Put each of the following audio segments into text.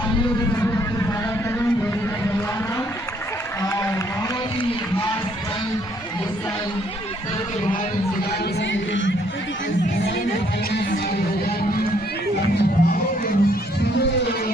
तालियों से सभी बच्चे स्वागत करें गोरी का परिवार का। और बहुत ही खास पल जिस पल सर के बहुत इंतजार में है, लेकिन इस पहले में हमारे विद्यार्थी अपने भावों को सीधे बहुत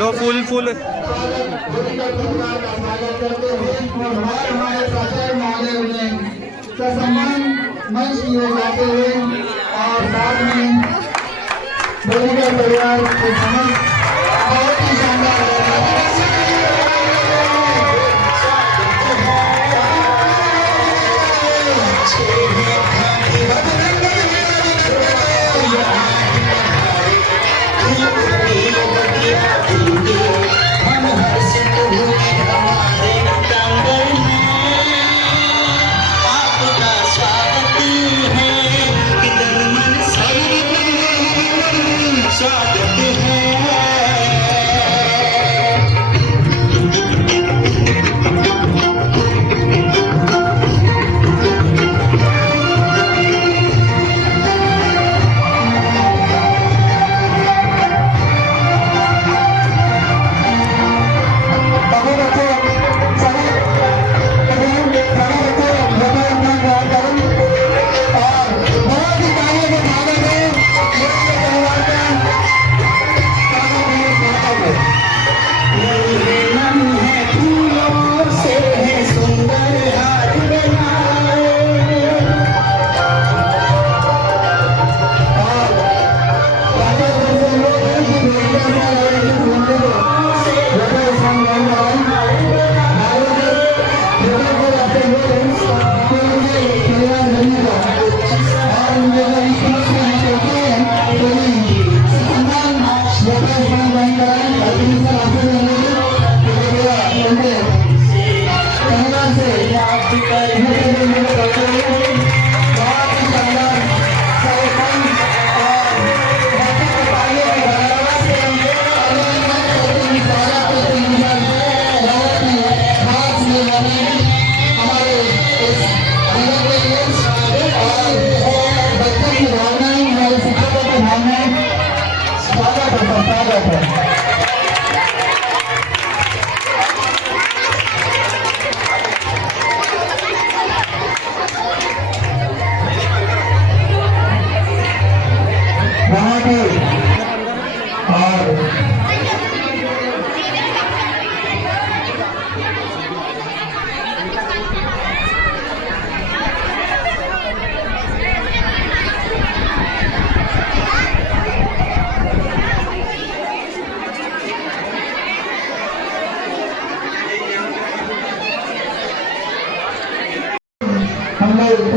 लो फूल फूल सम्मान मंच किए जाते हुए और साथ में परिवार के समस्त बहुत ही शानदार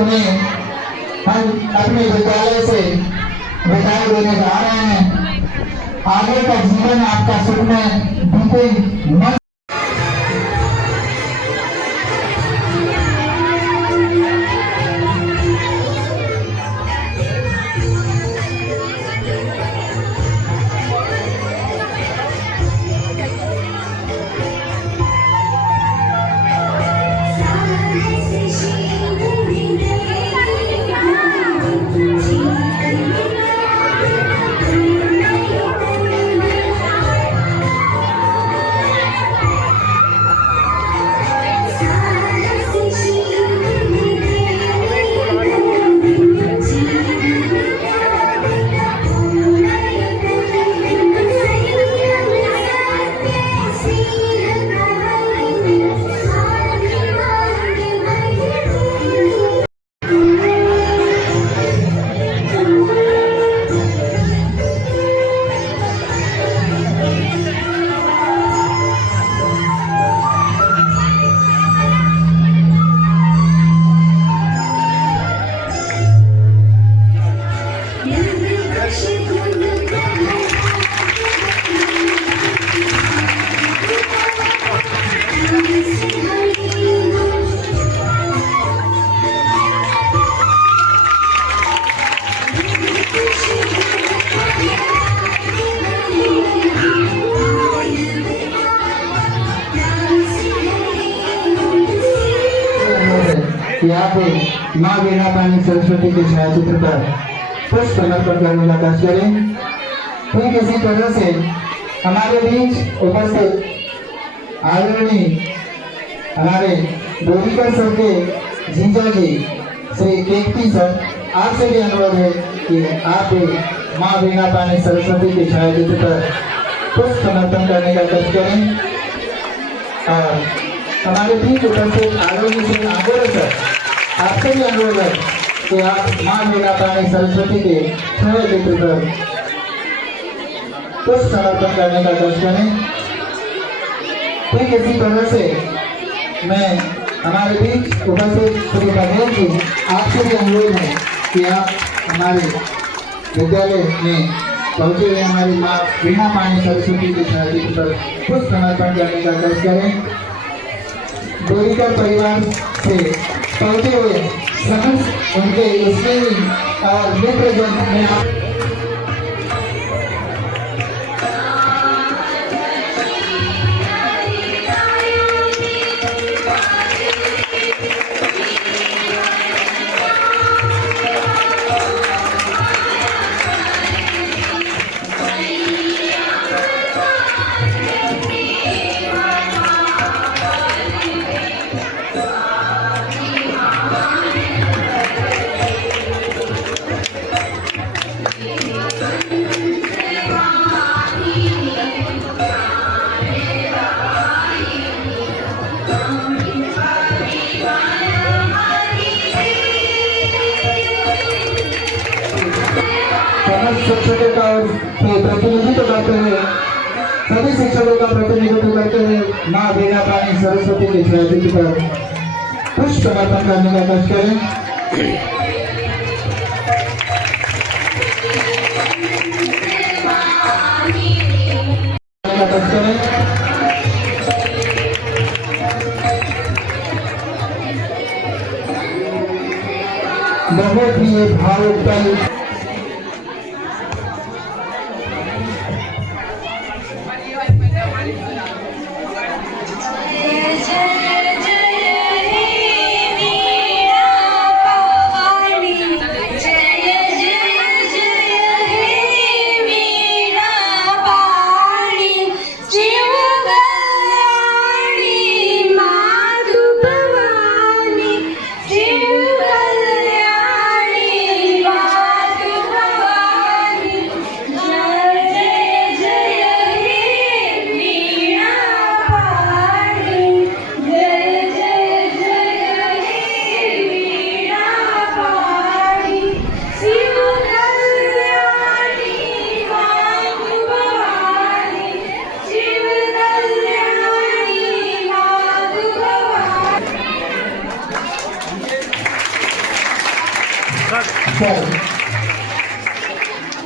उन्हें हम अपने विद्यालय से विदाई देने जा रहे हैं। आगे का जीवन आपका सुख में बीते। यहाँ पे माँ वीणा पानी सरस्वती के छायाचित्र पर पुष्प समर्पण करने का कष्ट करें। ठीक इसी तरह से हमारे बीच उपस्थित आदरणीय हमारे बोरीकर सर के जीजा जी श्री केकती सर, आपसे भी अनुरोध है कि आप भी माँ वीणा पानी सरस्वती के छायाचित्र पर पुष्प समर्पण करने का कष्ट करें। और हमारे बीच उपस्थित आदरणीय श्री आंगोरे सर, आपसे भी अनुरोध है कि आप माँ वीणा पानी सरस्वती के छायाचित्र पर पुष्प समर्पण करने का कष्ट करें। ठीक इसी तरह से मैं हमारे बीच उपस्थित श्री बघेल जी, आपसे भी अनुरोध है कि आप हमारे विद्यालय में पहुंचे हुए हमारी माँ वीणा पानी सरस्वती के छायाचित्र पर पुष्प समर्पण करने का कष्ट करें। बोरीकर परिवार से पहुंचे हुए समस्त उनके स्नेही और मित्रजन में शिक्षकों का प्रतिनिधित्व करते हुए, सभी शिक्षकों का प्रतिनिधित्व करते हुए माँ वीणा पानी सरस्वती के छायाचित्र पर पुष्प समर्पण करने का कष्ट करें। बहुत ही भावुक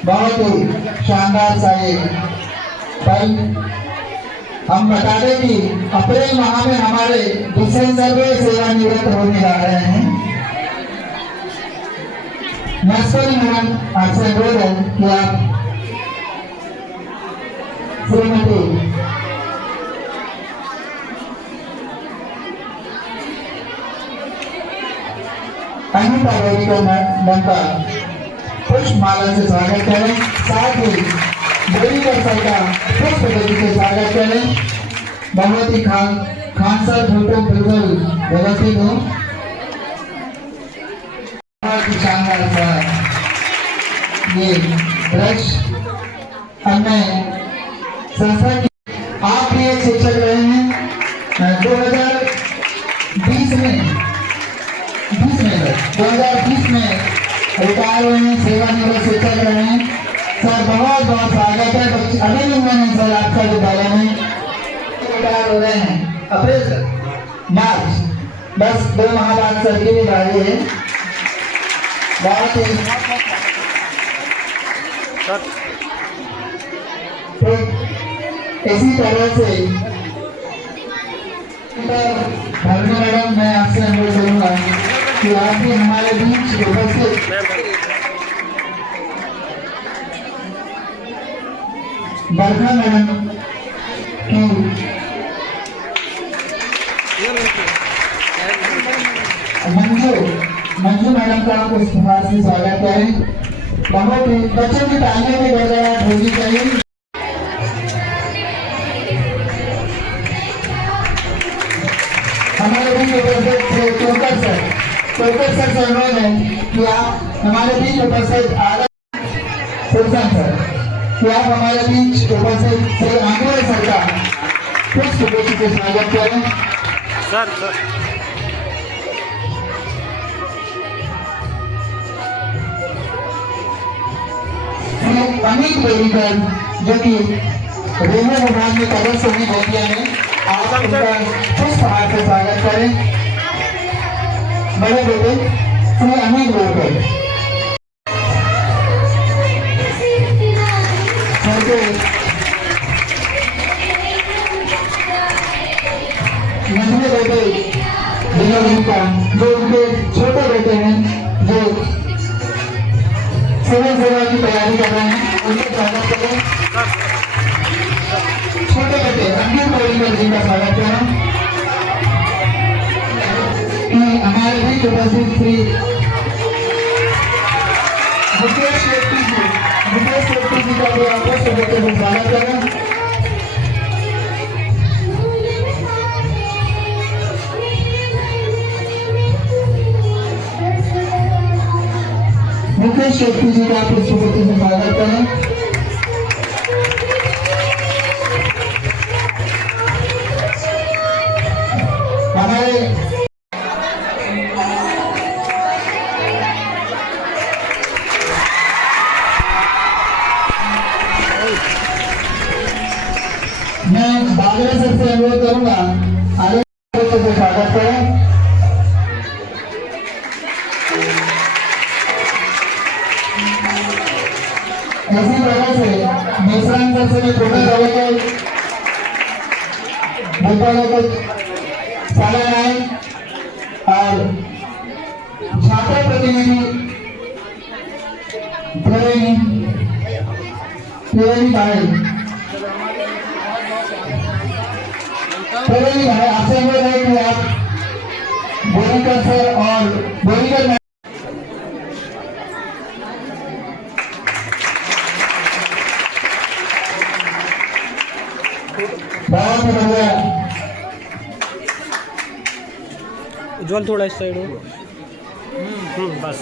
बहुत ही शानदार सा एक पल। हम बता दें कि अप्रैल माह में हमारे दूसरे सर्वे सेवानिवृत्त होने जा रहे हैं। नर्सरी मैडम, आपसे अनुरोध है कि आप श्रीमती अनिता बोरीकर मैडम का पुष्प माला से स्वागत करें। साथ ही बोरीकर सर का पुष्प गति से स्वागत करें। बहुत ही खान सर फोटो बिल्कुल व्यवस्थित हो। बहुत ही शानदार सा ये दृश्य हमने संस्था की। आप भी एक शिक्षक रहे हैं 2020 में रिटायर हुए हैं, सेवानिवृत्त शिक्षक रहे हैं। सर बहुत बहुत स्वागत है। अभिनंदन है सर आपका विद्यालय में। रिटायर हो रहे हैं अप्रैल मार्च, बस 2 माह बाद सर की भी बारी है। बहुत ही तो इसी तरह से धर्मी मैडम, मैं आपसे अनुरोध करूंगा कि आप भी हमारे बीच उपस्थित बरखा मैडम की मंजू आप उस प्रकार से स्वागत करें। बहुत ही बच्चों की तालियों में गड़गड़ाहट होनी चाहिए। हमारे बीच उपस्थित टोकर सर से अनुरोध है कि आप हमारे बीच उपस्थित सर कि आप हमारे बीच उपस्थित श्री आंगुर सर का पुष्प से स्वागत करें। सर अमित बेरीकर जो कि रेलवे विभाग में कदम से भी बोलिया है, आप उनका पुष्प हाथ से स्वागत करें। बड़े बेटे श्री अमित बेरीकर मझले बेटे विनोद का जो उनके छोटे बेटे हैं जो सिविल सेवा की तैयारी कर रहे हैं, उनका स्वागत करें। छोटे बेटे अंकित बेरीकर जी का स्वागत करें। हमारे बीच उपस्थित श्री मुकेश शेट्टी जी का भी आपको स्वागत करें। मुकेश शेट्टी जी का पुष्प से स्वागत करें। हमारे मैं बागरा सर से अनुरोध करूंगा आगे से स्वागत करें। इसी तरह से मिश्रण सर से भी छोटे रहे विद्यालय को सालाना और छात्र प्रतिनिधि भाई आपसे अनुरोध है कि आप बोरीकर सर और बोरीकर बहुत बढ़िया। उज्जवल थोड़ा इस साइड हो। बस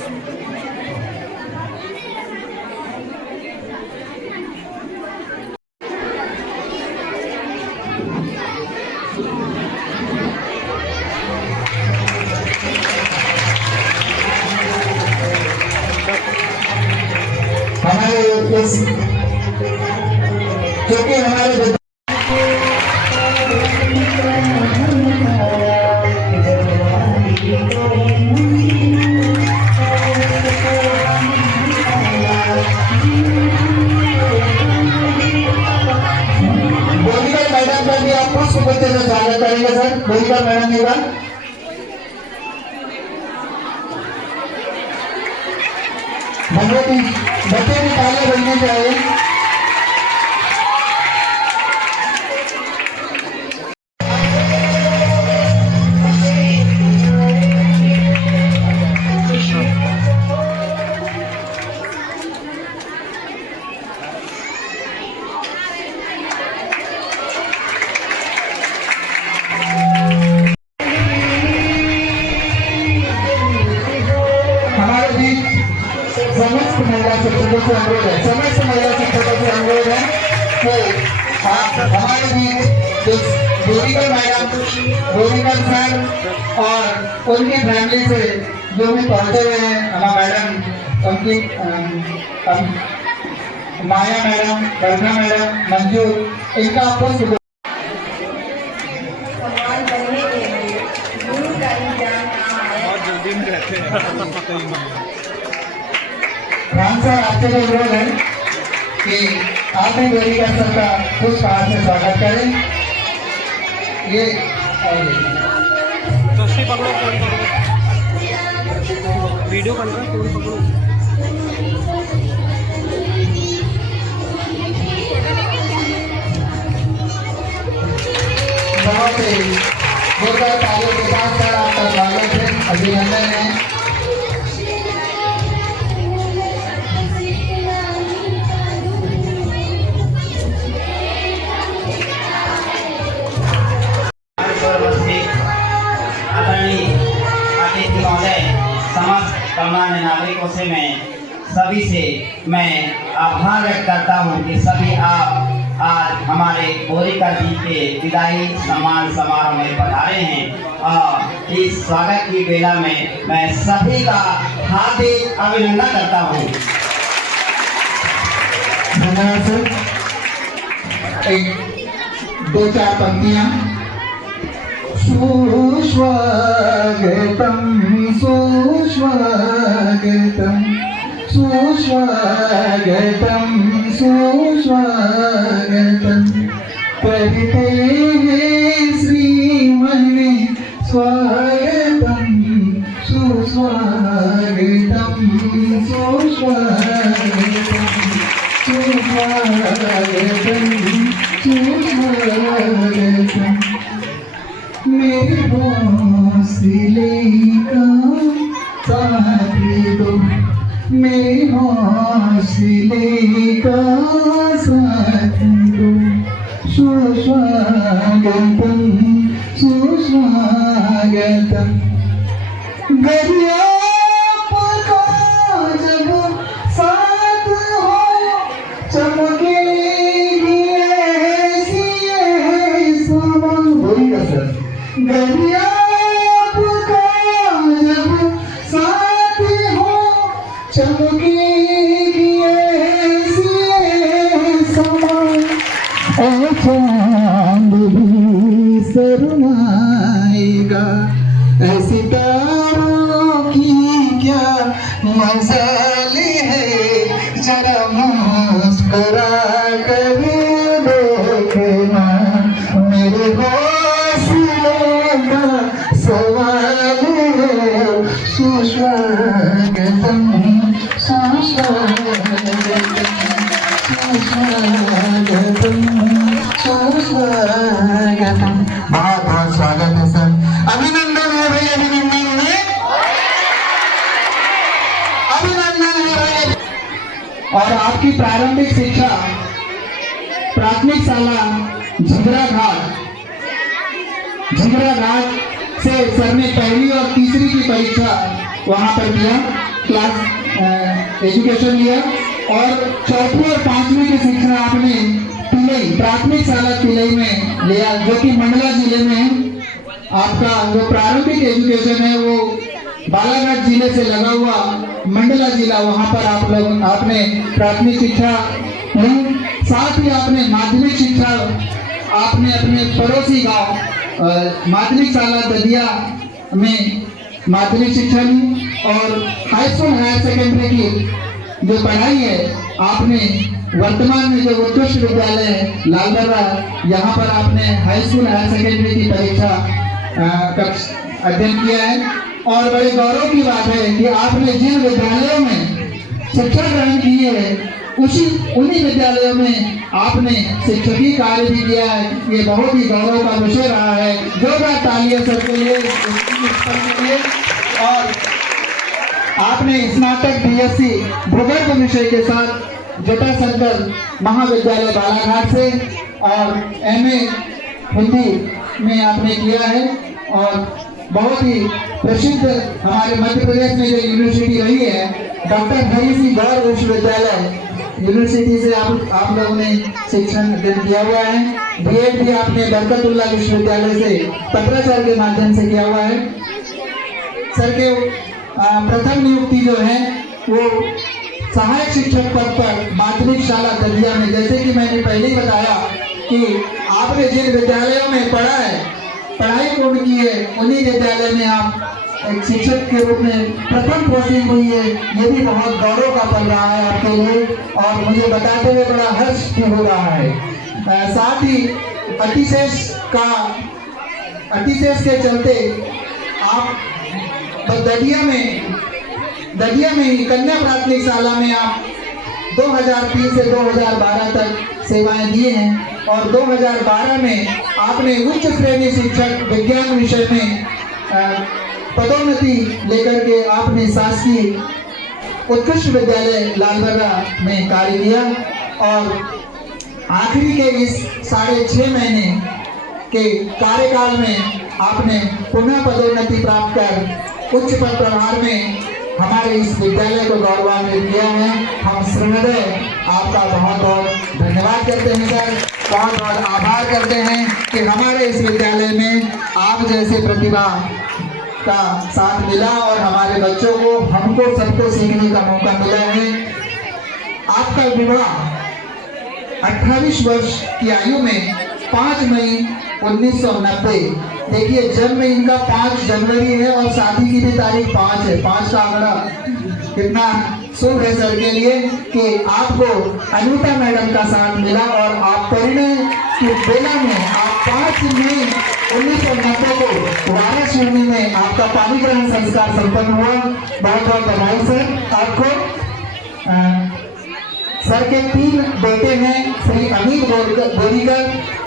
हमारे क्योंकि हमारे मैडम का भी आप पुष्प बच्चे से स्वागत करेंगे सर। बोरीकर मैडम जी का बच्चे की ताली बननी चाहिए। समस्त महिला शिक्षकों से अनुरोध है कि आप हमारे बीच बोरीकर सर और उनकी फैमिली से जो भी पहुंचे हुए हैं, हमारा मैडम उनकी माया मैडम, वर्षा मैडम, मंजू, इनका आपको राम सर आपसे जो अनुरोध है कि आप भी बोरीकर सर का कुछ हाथ से स्वागत करें। ये तो पकड़ो, वीडियो बन रहा है, फोन पकड़ो। बहुत ही जोरदार तालियों के साथ सर आपका स्वागत है, अभिनंदन है। नागरिकों से सभी से मैं आभार व्यक्त करता हूँ कि सभी आप आज हमारे बोरीकर जी के विदाई सम्मान समारोह में पधारे हैं और इस स्वागत की बेला में मैं सभी का हार्दिक अभिनंदन करता हूँ। धन्यवाद सर। एक दो चार पंक्तियां। सुस्वागतम सुस्वागतम सुस्वागतम सुस्वागतम कहते हैं श्रीमन स्वागतम सुस्वागतम सुस्वागतम सुस्वागतम सुस्वागतम मेरे हौसले का साथी दो मेरे हौसले का साथ दो सुस्वागतम सुस्वागतम गरिया का जब साथ हो चमकेगी ऐसी समा बोलिएगा सर गरिया का जब साथ हो चमकेगी ऐसी समा चांद भी शर्माएगा ऐसी तारों की क्या मजाल है जरा मुस्कुरा कर देखना मेरे हौसले का सवाल है सुस्वागतम सुस्वागतम सुस्वागतम सुस्वागतम। बहुत बहुत स्वागत है सर। अभिनंदन है भाई, अभिनंदन है, अभिनंदन है भाई। और आपकी प्रारंभिक शिक्षा प्राथमिक शाला झिगरा घाट से सर ने पहली और तीसरी की परीक्षा वहां पर किया, क्लास एजुकेशन लिया और चौथी और पांचवी की शिक्षा आपने तिलई प्राथमिक शाला तिलई में लिया, जो कि मंडला जिले में आपका जो प्रारंभिक एजुकेशन है वो बालाघाट जिले से लगा हुआ मंडला जिला, वहां पर आपने प्राथमिक शिक्षा ली। साथ ही आपने माध्यमिक शिक्षा आपने अपने पड़ोसी गांव माध्यमिक शाला ददिया में माध्यमिक शिक्षा ली और हाई स्कूल हायर सेकेंडरी की जो पढ़ाई है आपने वर्तमान में जो उत्कृष्ट विद्यालय है लालबर्रा, यहाँ पर आपने हाई स्कूल हायर सेकेंडरी की परीक्षा का अध्ययन किया है। और बड़े गौरव की बात है कि आपने जिन विद्यालयों में शिक्षा ग्रहण की है उन्हीं विद्यालयों में आपने शिक्षकीय कार्य भी किया है। ये बहुत ही गौरव का विषय रहा है। जोरदार तालियां सर के लिए। और आपने स्नातक बीएससी भूगर्भ विषय के साथ जटाशंकर महाविद्यालय बालाघाट से और एमए हिंदी में आपने किया है। और बहुत ही प्रसिद्ध हमारे मध्य प्रदेश में जो यूनिवर्सिटी रही है डॉक्टर हरि सिंह गौर विश्वविद्यालय यूनिवर्सिटी से आप लोगों ने शिक्षण अध्ययन किया हुआ है। बीएड भी आपने बरकतुल्लाह विश्वविद्यालय से पत्राचार के माध्यम से किया हुआ है। सर के प्रथम नियुक्ति जो है वो सहायक शिक्षक पद पर माध्यमिक शाला ददिया में, जैसे कि मैंने पहले ही बताया कि आपने जिन विद्यालयों में पढ़ाई पूर्ण की है उन्हीं विद्यालय में आप एक शिक्षक के रूप में प्रथम पोस्टिंग हुई है। ये भी बहुत गौरव का पल रहा है आपके लिए और मुझे बताते हुए बड़ा हर्ष भी हो रहा है। साथ ही अतिशेष के चलते आप ददिया में ही कन्या प्राथमिक शाला में आप 2003 से 2012 तक सेवाएं दिए हैं और 2012 में आपने उच्च श्रेणी शिक्षक विज्ञान विषय में पदोन्नति लेकर के आपने शासकीय उत्कृष्ट विद्यालय लालबर्रा में कार्य किया और आखिरी के इस 6.5 महीने के कार्यकाल में आपने पुनः पदोन्नति प्राप्त कर उच्च पद प्रभार में हमारे इस विद्यालय को गौरवान्वित किया है। हम श्रीहृदय आपका बहुत बहुत धन्यवाद करते हैं सर, बहुत बहुत आभार करते हैं कि हमारे इस विद्यालय में आप जैसे प्रतिभा का साथ मिला और हमारे बच्चों को, हमको सबको सीखने का मौका मिला है। आपका विवाह 28 वर्ष की आयु में 5 मई 1990, देखिए जन्म इनका 5 जनवरी है और शादी की भी तारीख 5 है। 5 का आंकड़ा कितना शुभ है सर के लिए कि आपको अनीता मैडम का साथ मिला और आप परिणय की बेला में आप 5 मई 1990 को वाराणसी में आपका पानी ग्रहण संस्कार संपन्न हुआ। बहुत बहुत बधाई सर आपको। सर के 3 बेटे हैं, श्री अमित गोरीकर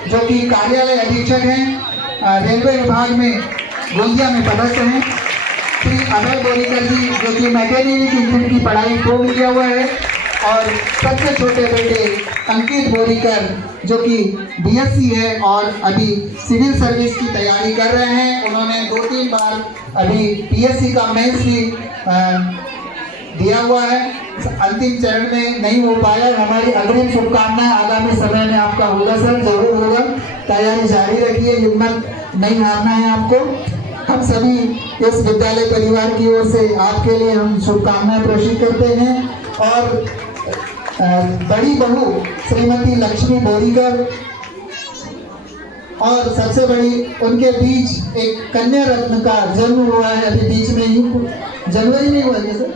जो कि कार्यालय अधीक्षक हैं, रेलवे विभाग में गोंदिया में पदस्थ हैं। श्री अभय गोरीकर जी जो कि मैकेनिकल इंजीनियरिंग की पढ़ाई पूर्ण किया हुआ है, और सबसे छोटे बेटे अंकित गोरीकर जो कि बीएससी है और अभी सिविल सर्विस की तैयारी कर रहे हैं। उन्होंने 2-3 बार अभी पीएससी का मेंस भी दिया हुआ है, अंतिम चरण में नहीं हो पाया। हमारी अग्रिम शुभकामनाएं आगामी समय में आपका होगा सर, जरूर होगा। तैयारी जारी रखिए, हिम्मत नहीं हारना है आपको। हम सभी इस विद्यालय परिवार की ओर से आपके लिए हम शुभकामनाएं प्रेषित करते हैं। और बड़ी बहू श्रीमती लक्ष्मी बोरीकर और सबसे बड़ी उनके बीच एक कन्या रत्न का जन्म हुआ है अभी बीच में ही, जनवरी में हुआ है सर,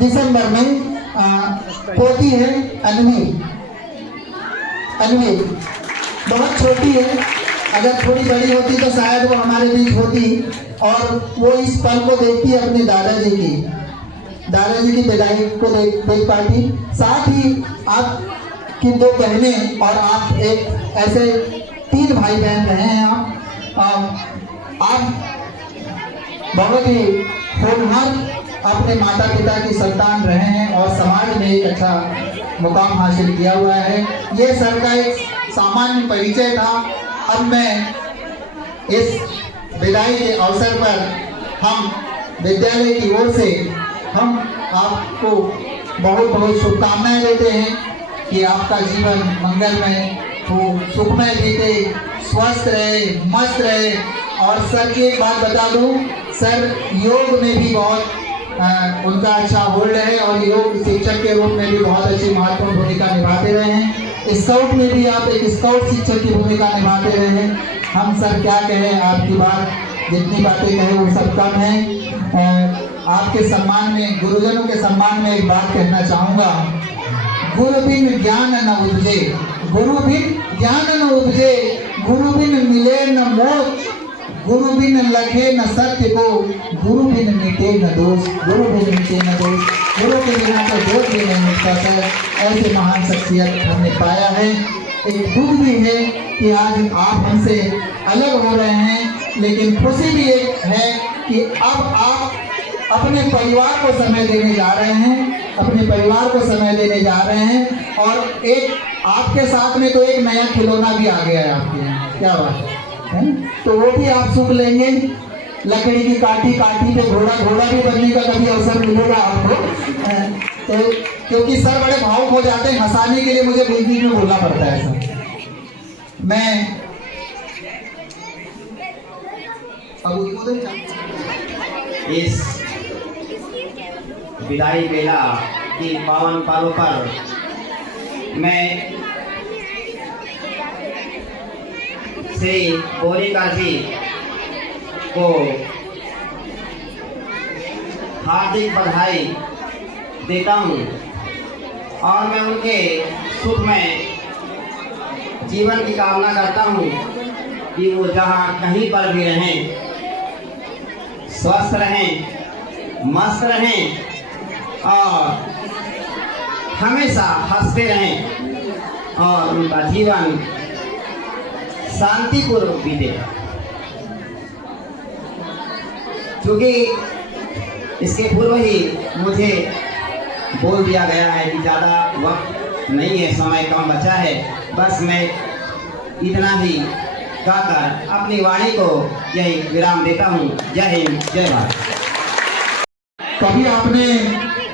दिसंबर में। पोती है अन्वी, बहुत छोटी है, अगर थोड़ी बड़ी होती तो शायद वो हमारे बीच होती। और वो इस पल को देखती है अपने दादाजी की विदाई को देख पाती। साथ ही आप की 2 बहनें और आप एक ऐसे 3 भाई बहन रहे हैं। आप बहुत ही होनहार अपने माता पिता की संतान रहे हैं और समाज में एक अच्छा मुकाम हासिल किया हुआ है। ये सर का एक सामान्य परिचय था। अब मैं इस विदाई के अवसर पर हम विद्यालय की ओर से हम आपको बहुत बहुत शुभकामनाएं देते हैं कि आपका जीवन मंगलमय हो, सुखमय बीते, स्वस्थ रहे, मस्त रहे। और सर की एक बात बता दूं, सर योग में भी बहुत उनका अच्छा होल्ड है और योग शिक्षक के रूप में भी बहुत अच्छी महत्वपूर्ण भूमिका निभाते रहे हैं। स्काउट में भी आप एक स्काउट शिक्षक की भूमिका निभाते रहे हैं। हम सर क्या कहें, आपकी बात जितनी बातें कहें वो सब कम है। आपके सम्मान में, गुरुजनों के सम्मान में एक बात कहना चाहूँगा, गुरु बिन ज्ञान न उपजे, गुरु बिन ज्ञान न उपजे, गुरु बिन मिले न मोक्ष, गुरु बिन लखे न सत्य को, गुरु बिन मिटे न दोष, गुरु बिन मिटे न दोष, गुरु के बिना तो दोष भी नहीं मिटता सर। ऐसे महान शख्सियत हमने पाया है। एक दुख भी है कि आज आप हमसे अलग हो रहे हैं, लेकिन खुशी भी एक है कि अब आप अपने परिवार को समय देने जा रहे हैं, अपने परिवार को समय देने जा रहे हैं। और एक आपके साथ में तो एक नया खिलौना भी आ गया है आपके यहाँ, क्या बात है, तो वो भी आप सुख लेंगे। लकड़ी की काठी पे घोड़ा भी बनने का कभी अवसर मिलेगा आपको। तो क्योंकि सर बड़े भावुक हो जाते हैं, हंसाने के लिए मुझे बीच बीच में बोलना पड़ता है सर। मैं इस विदाई बेला की पावन पर्व पर मैं श्री गोरीकर जी को हार्दिक बधाई देता हूँ और मैं उनके सुखमय जीवन की कामना करता हूँ कि वो जहाँ कहीं पर भी रहें, स्वस्थ रहें, मस्त रहें और हमेशा हंसते रहें और उनका जीवन शांतिपूर्वक बीते। क्योंकि इसके पूर्व ही मुझे बोल दिया गया है कि ज़्यादा वक्त नहीं है, समय कम बचा है। बस मैं इतना ही कहकर अपनी वाणी को यही विराम देता हूँ। जय हिंद, जय भारत। कभी आपने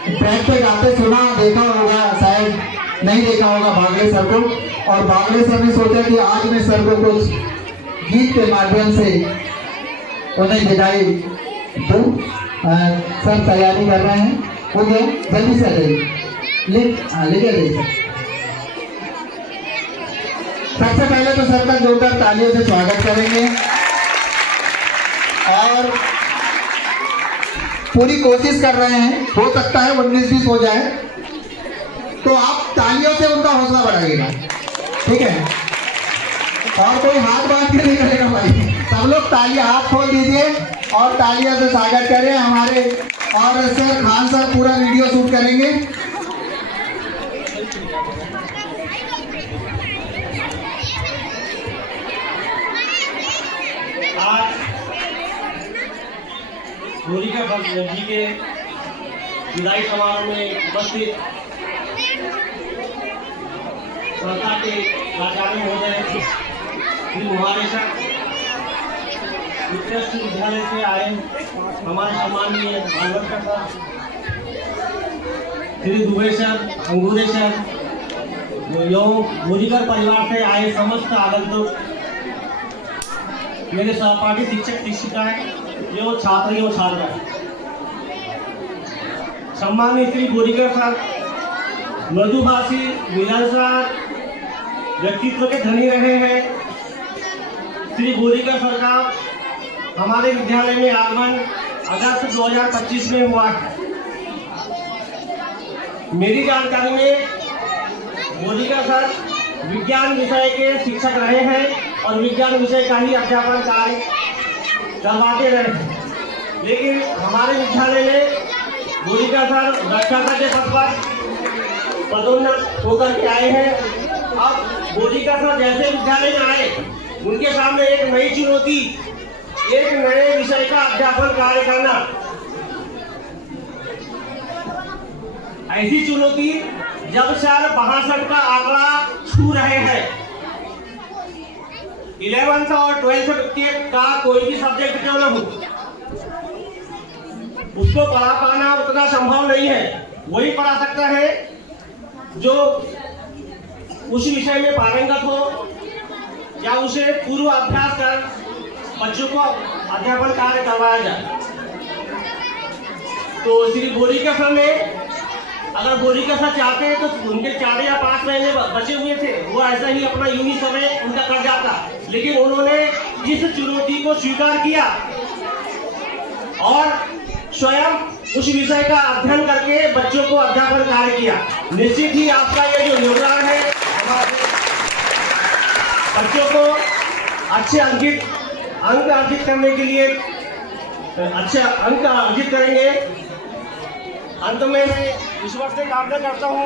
ट्रैक पे गाते सुना देखा होगा, शायद नहीं देखा होगा बागले सर को। और बागले सर ने सोचा कि आज मैं सर को कुछ गीत के माध्यम से उन्हें विदाई दूं। सर तैयारी कर रहे हैं, हो गया, जल्दी से लेके ले। सबसे पहले तो सर का जोरदार तालियों से स्वागत करेंगे और पूरी कोशिश कर रहे हैं, हो सकता है 19-20 हो जाए, तो आप तालियों से उनका हौसला बढ़ाइएगा, ठीक है। और कोई हाथ बांध के नहीं करेगा भाई, सब लोग तालियां हाथ खोल दीजिए और तालियों से स्वागत करें हमारे। और सर खान सर पूरा वीडियो शूट करेंगे। आज गोरिका जी के विदाई समारोह में उपस्थित संस्था के आचार्य महोदय श्री मुहारेशा, उत्कृष्ट विद्यालय से आए हमारे सम्मानीय भागवत सर, श्री दुबे सर, अंगूरे सर, गोरिकर परिवार से आए समस्त आगंतुक, मेरे सहपाठी शिक्षक शिक्षिकाएं एवं छात्र एवं छात्रा, सम्मानित श्री गोरिकर सर मृदुभाषी, मिलनसार व्यक्तित्व के धनी रहे हैं। श्री गोरिकर सर का हमारे विद्यालय में आगमन अगस्त 2025 में हुआ है। मेरी जानकारी में गोरिकर सर विज्ञान विषय के शिक्षक रहे हैं और विज्ञान विषय का ही अध्यापन कार्य करवाते रहे हैं, लेकिन हमारे विद्यालय में गोरिकर सर व्याख्याता के पद पर पदोन्नत होकर के आए हैं। अब गोरिकर सर जैसे विद्यालय में आए, उनके सामने एक नई चुनौती, एक नए विषय का अध्यापन कार्य करना, ऐसी चुनौती जब सर 62 का आंकड़ा छू रहे हैं। 11th और 12th का कोई भी सब्जेक्ट क्यों न हो, उसको पढ़ा पाना उतना संभव नहीं है। वही पढ़ा सकता है जो उस विषय में पारंगत हो या उसे पूर्व अभ्यास कर बच्चों को अध्यापन कार्य करवाया जाए। तो श्री गोरिकर सर ने, अगर गोरिकर सर चाहते हैं तो उनके 4 या 5 महीने बचे हुए थे, वो ऐसा ही अपना यूं ही समय उनका कट जाता, लेकिन उन्होंने इस चुनौती को स्वीकार किया और स्वयं उस विषय का अध्ययन करके बच्चों को अध्यापन कार्य किया। निश्चित ही आपका ये जो योगदान है, बच्चों को अच्छे अंक अर्जित करने के लिए अच्छे अंक अर्जित करेंगे। अंत में मैं ईश्वर से कामना करता हूँ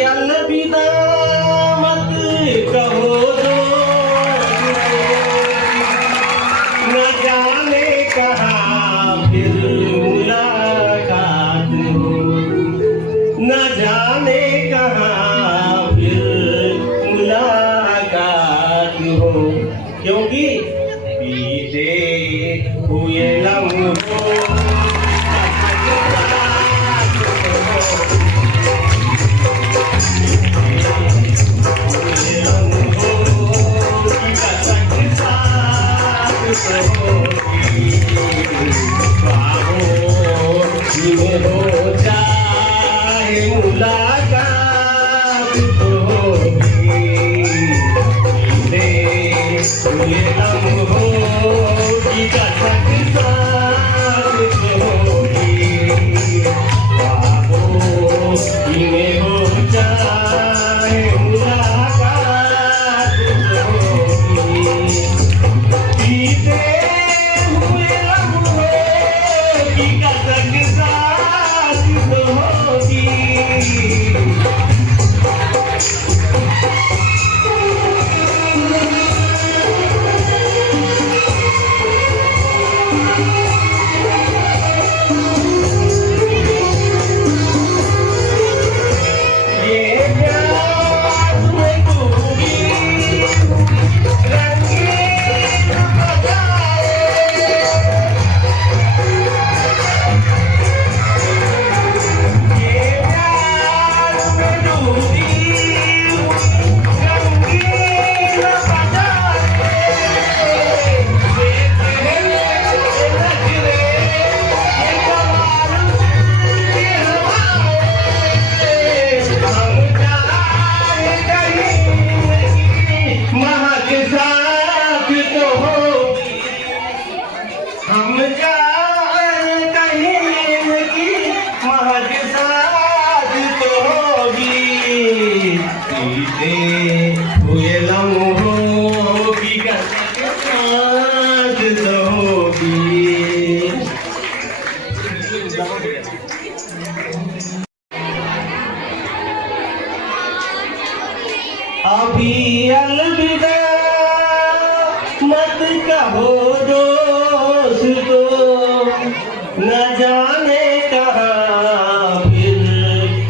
अलविदा मत कहो न जाने कहाँ फिर मुलाकात हो, न जाने कहाँ फिर मुलाकात हो, क्योंकि बीते हुए लम्हों हो जाए मुलाकात तो होगी, ये लम्हों की कसक साथ तो होगी, ये हो जाए मुलाकात तो होगी। कहो दोस्तों न जाने कहाँ फिर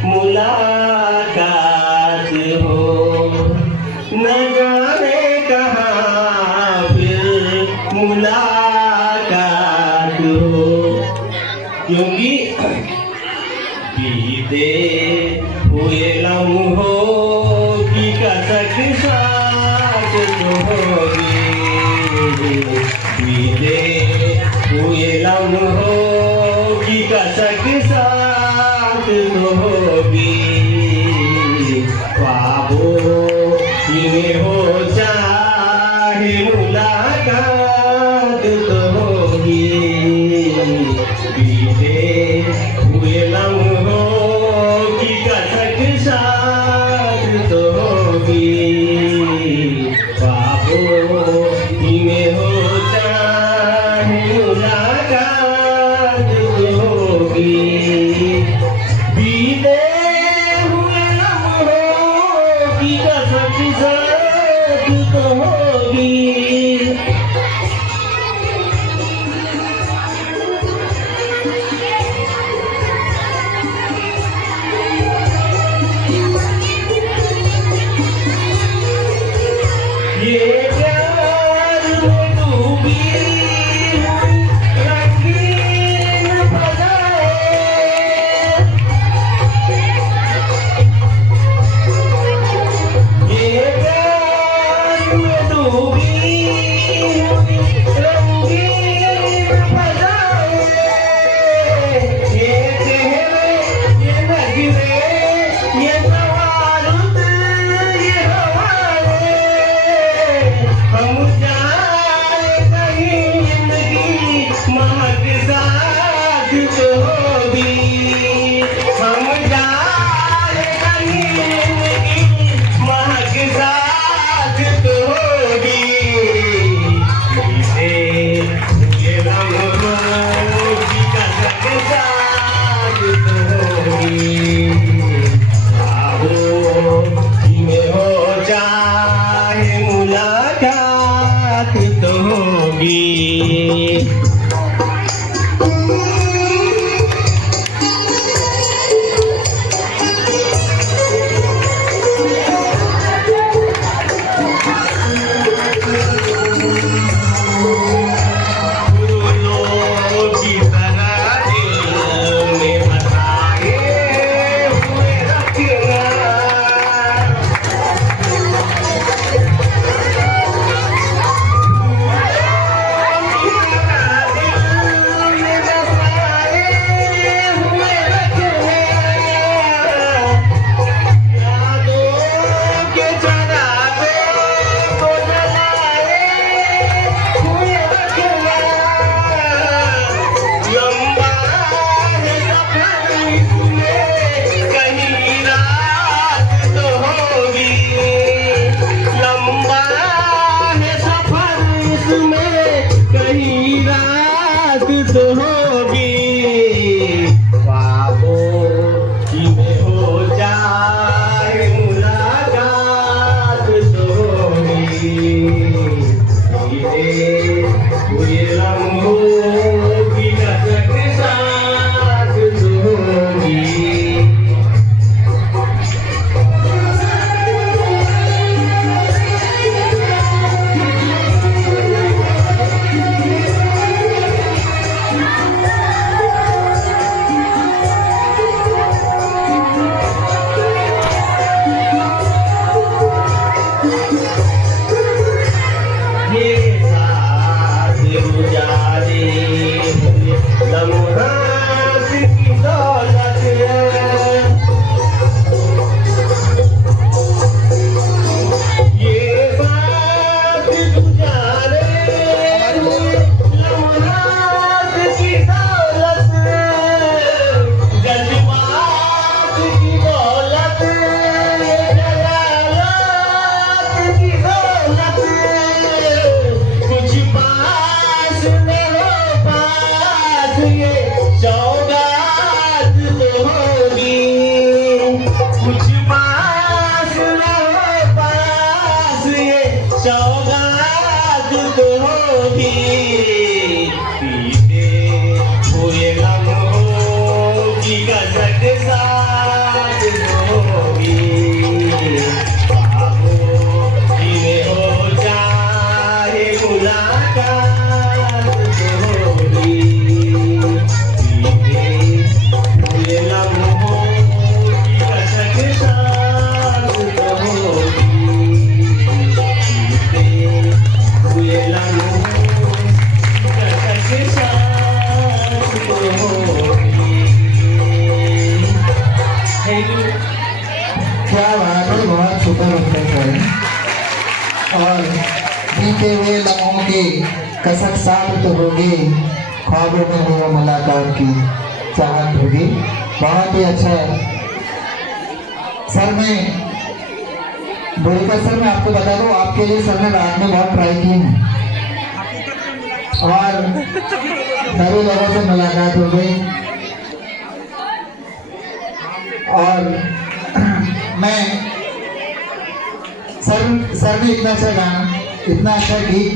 मुलाकात हो, न जाने कहाँ फिर मुलाकात हो, क्योंकि बीते हुए लम्हों की कसक साथ तो होगी, बीते हुए लम्हों की कसक साथ तो होगी, ख्वाबों में हो चाहे मुलाकात तो होगी, बीते हुए लम्हों की कसक साथ तो होगी, ख्वाबों में हो चाहे मुलाकात तो होगी, बीते हुए लम्हों की कसक साथ तो होगी। ये प्यार में डूबी रंगीन फजाएं, ये प्यार में डूबी रंगीन फजाएं, ये चेहरे ये नजरें ये तवारुद ये हवाएं, हम जाए कहीं जिंदगी महक साथ तो होगी, हम जाए कहीं जिंदगी महक साथ तो होगी, बीते हुए लम्हों की कसक साथ तो होगी, ख्वाबों में हो चाहे मुलाकात तो होगी। फूलों की तरह दिल में बसाए हुए रखना, कहीं रात तो होगी, ख्वाबों में हो जाए मुलाकात तो होगी, बीते हुए लम्हों की कसक साथ तो होगी। ये साथ गुजारे की बीते हुए लम्हों की कसक साथ होगी ख्वाबों की में हो जाए मुलाकात होगी बीते हुए लम्हों की कसक साथ होगी बीते हुए लम्हों की कसक साथ होगी। Thank you. क्या बात है, बहुत सुपर उत्तर है। और बीते हुए लम्हों की कसक साथ तो होगी, ख्वाबों में वो मुलाकात की चाहत होगी। बहुत ही अच्छा है सर। मैं बोरिकर सर, मैं आपको बता दूं, आपके लिए सर ने रात में बहुत ट्राई की है और सभी लोगों से मुलाकात हो गई। और मैं सर ने इतना अच्छा गाना, इतना अच्छा गीत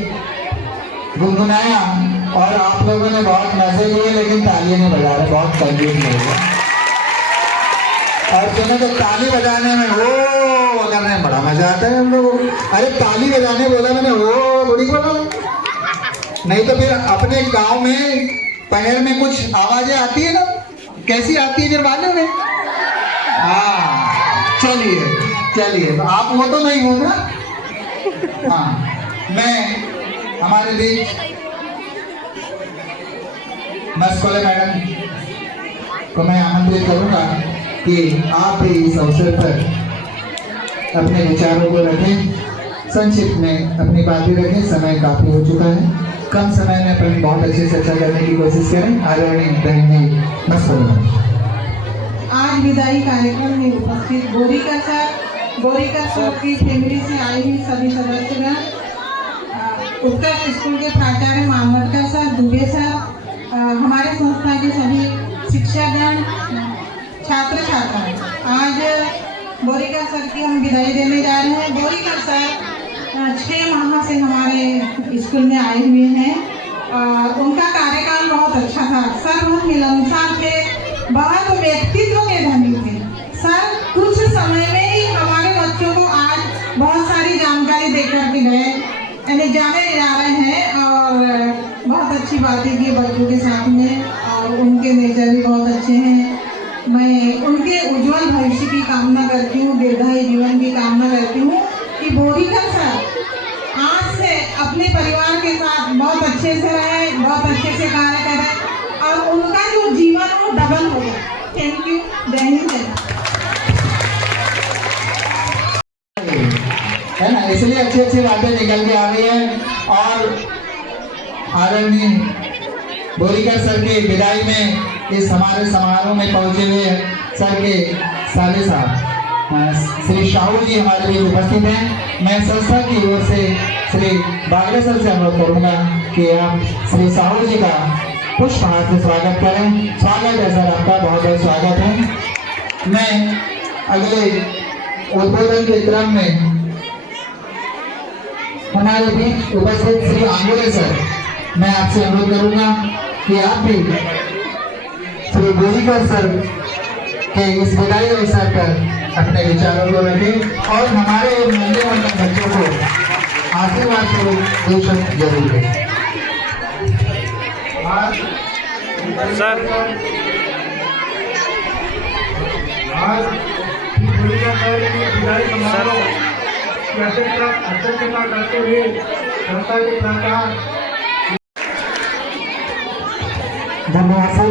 गुनगुनाया और आप लोगों ने बहुत मजे लिए, लेकिन तालियां नहीं बजा रहे, बहुत कंजूस नहीं हुआ। और सुनो तो ताली बजाने में हो करने में बड़ा मजा आता है हम लोगों को। अरे ताली बजाने बोला मैंने, हो बड़ी बोला, नहीं तो फिर अपने गांव में पैर में कुछ आवाजें आती है ना, कैसी आती है फिर मालूम है? हाँ चलिए चलिए, तो आप वो तो नहीं हो ना। हाँ, मैं हमारे बीच मस्कोले मैडम को मैं आमंत्रित करूंगा कि आप भी इस अवसर पर अपने विचारों को रखें, संक्षिप्त में अपनी बातें रखें। समय काफी हो चुका है, कम समय में अपन बहुत अच्छे से अच्छा करने की कोशिश करें। आदरणीय बहन मस्कोले मैडम। आज विदाई कार्यक्रम में उपस्थित बोरिकर सर की फैमिली से आए हुए सभी सदस्यगण, उत्कर्ष स्कूल के प्राचार्य मामलकर सर, दुबे सर, हमारे संस्था के सभी शिक्षकगण, छात्र छात्राएं, आज बोरिकर सर की हम विदाई देने जा रहे हैं। बोरिकर सर 6 माह से हमारे स्कूल में आए हुए हैं। उनका कार्यकाल बहुत अच्छा था। सर बहुत मिलनसार थे, बहुत व्यक्तित्व के धनी थे। सर कुछ समय में ही हमारे बच्चों को आज बहुत सारी जानकारी देकर के गए, यानी जाने जा रहे हैं, और बहुत अच्छी बातें की बच्चों के साथ में, और उनके नेचर भी बहुत अच्छे हैं। मैं उनके उज्जवल भविष्य की कामना करती हूँ, दीर्घायु जीवन की कामना करती हूँ कि बोरिकर सर आज से अपने परिवार के साथ बहुत अच्छे से रहे, बहुत अच्छे से कार्य करें, और उनका जो जीवन वो डबल हो गया। Thank you. जय हिंद। है ना, इसलिए अच्छी अच्छी बातें निकल के आ रही है। और आदरणीय बोरिकर सर के विदाई में इस हमारे समारोह में पहुंचे हुए सर के साले साहब श्री साहू जी हमारे लिए उपस्थित हैं। मैं संस्था की ओर से श्री बागले सर से अनुरोध करूंगा कि आप श्री साहू जी का पुष्पहार से स्वागत करें। स्वागत है सर, आपका बहुत बहुत स्वागत है। मैं अगले उद्बोधन के क्रम में हमारे बीच उपस्थित श्री आंगोले सर, मैं आपसे अनुरोध करूंगा कि आप भी श्री बोरिकर सर के इस विदाई अवसर पर अपने विचारों को रखें और हमारे नन्हे मुन्ने बच्चों को आशीर्वाद स्वरूप दो शब्द जरूर दें। सर आज बोरिकर सर की विदाई समारोह की अध्यक्षता करते हुए संस्था के प्राचार्य धन्यवाद सर।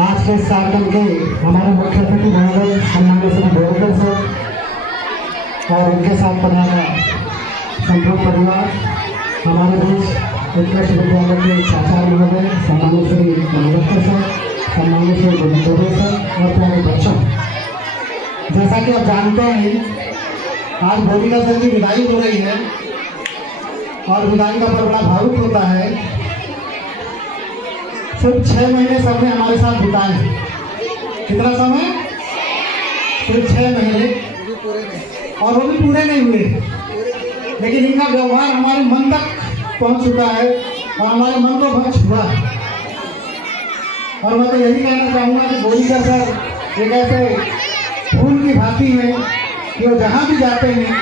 आज के इस कार्यक्रम के हमारे मुख्य अतिथि महोदय सम्मानित श्री बोरिकर सर और उनके साथ पधारा संपूर्ण परिवार, हमारे बीच उत्कृष्ट विद्यालय के प्राचार्य महोदय सम्मानित श्री मनोदत्त सर, सम्मानित श्री गोविंदोदय सर और प्यारे बच्चों, जैसा कि आप जानते हैं आज बोरिकर सर की विदाई हो रही है और विदाई का पर्व बड़ा भावुक होता है। सिर्फ 6 महीने सबने हमारे साथ बिताए हैं। कितना समय? सिर्फ 6 महीने, और वो भी पूरे नहीं हुए। लेकिन इनका व्यवहार हमारे मन तक पहुंच चुका है और हमारे मन को बहुत छुआ है। और मैं तो यही कहना चाहूँगा कि गोरीकर सर एक ऐसे फूल की भांति है कि वो जहाँ भी जाते हैं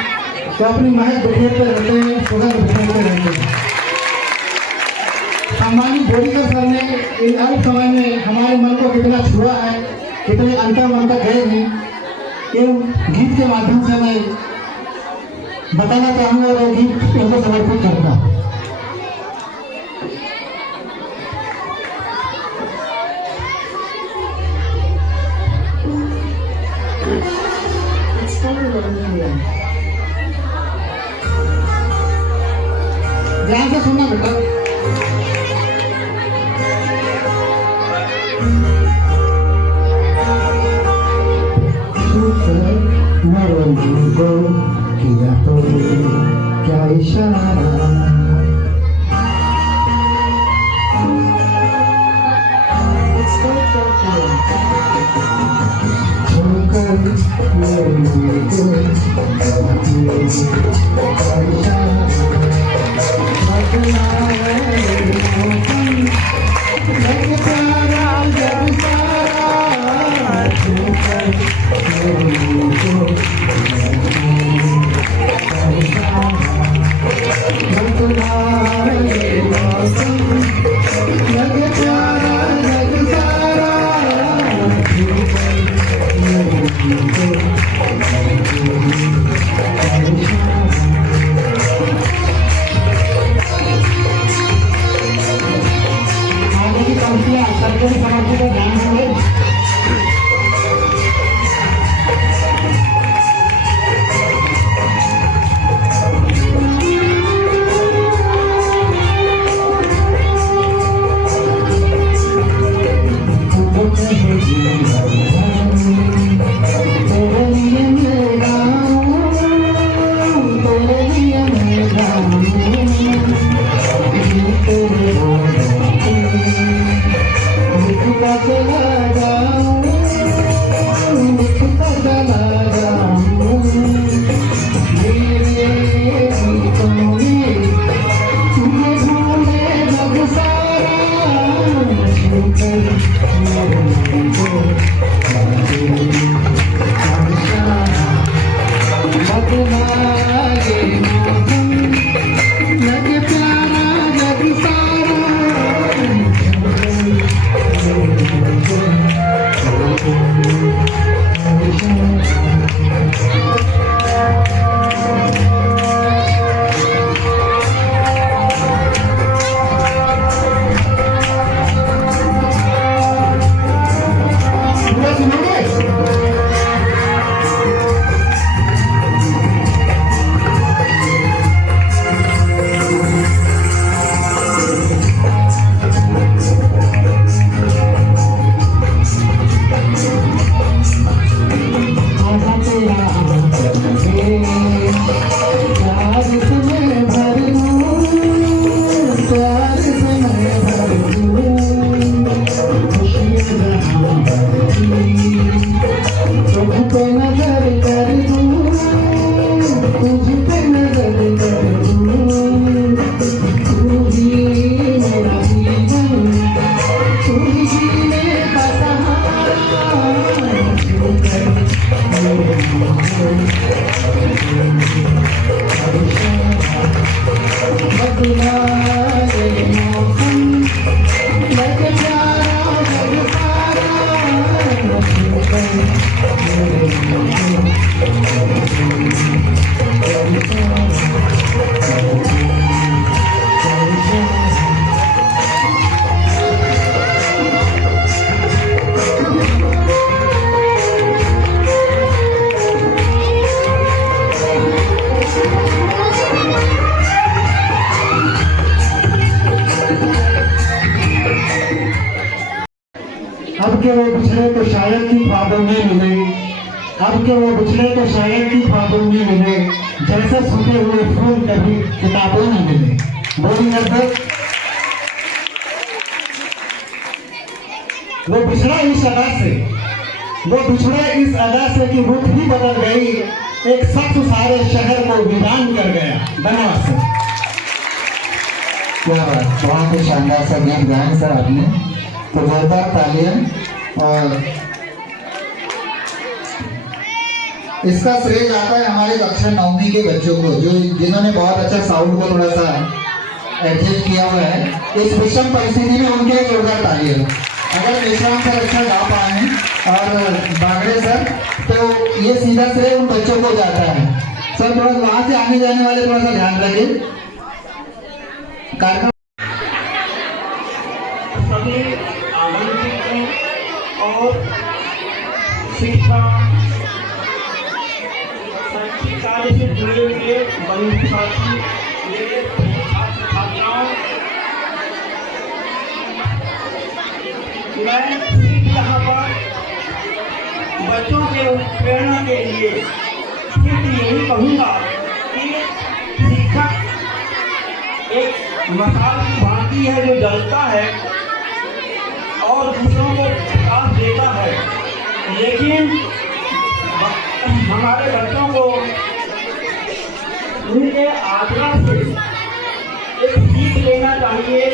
तो अपनी महक बिखेरते रहते हैं, सुगंध बिखेरते रहते हैं। सम्मानित गोरीकर सर ने इन अल्प समय में हमारे मन को कितना छुआ है, कितने अंतर मन तक गए हैं, इन गीत के माध्यम से मैं बताना चाहूँगा और गीत उनको समर्पित करता हूँ। ध्यान से सुनना बेटा। किया तो क्या इशारा, अब के वो बिछड़े तो शायद की ख्वाबों में मिले, अब के वो बिछड़े तो शायद की ख्वाबों में मिले, जैसे सूखे हुए फूल कभी किताबों में मिले। बोली नजर वो बिछड़ा इस अदा से, वो बिछड़ा इस अदा से कि रुख ही बदल गई, एक शख्स सारे शहर को वीरान कर गया। क्या बात, बहुत ही शानदार सा गीत गाया सर आपने, तो जोरदार तालियां। और इसका श्रेय जाता है हमारे कक्षा 9वीं के बच्चों को, जो जिन्होंने बहुत अच्छा साउंड को थोड़ा सा एडजस्ट किया हुआ है इस विषम परिस्थिति में, उनके लिए जोरदार तालियां। अगर विश्राम सर अच्छा गा पाए और बागड़े सर, तो ये सीधा श्रेय उन बच्चों को जाता है। सर थोड़ा वहां से आने जाने वाले थोड़ा सा ध्यान रखें। कार्यक्रम सभी आमंत्रित हैं और शिक्षा शैक्षिक कार्य से जुड़े हुए बंधु साथी, मेरे छात्र छात्राओं, मैं सिर्फ यहाँ पर बच्चों के प्रेरणा के लिए सिर्फ यही कहूँगा कि शिक्षक एक मसाल की भांति है जो जलता है और दूसरों को प्रकाश देता है, लेकिन हमारे बच्चों को उनके आचरण से एक सीख लेना चाहिए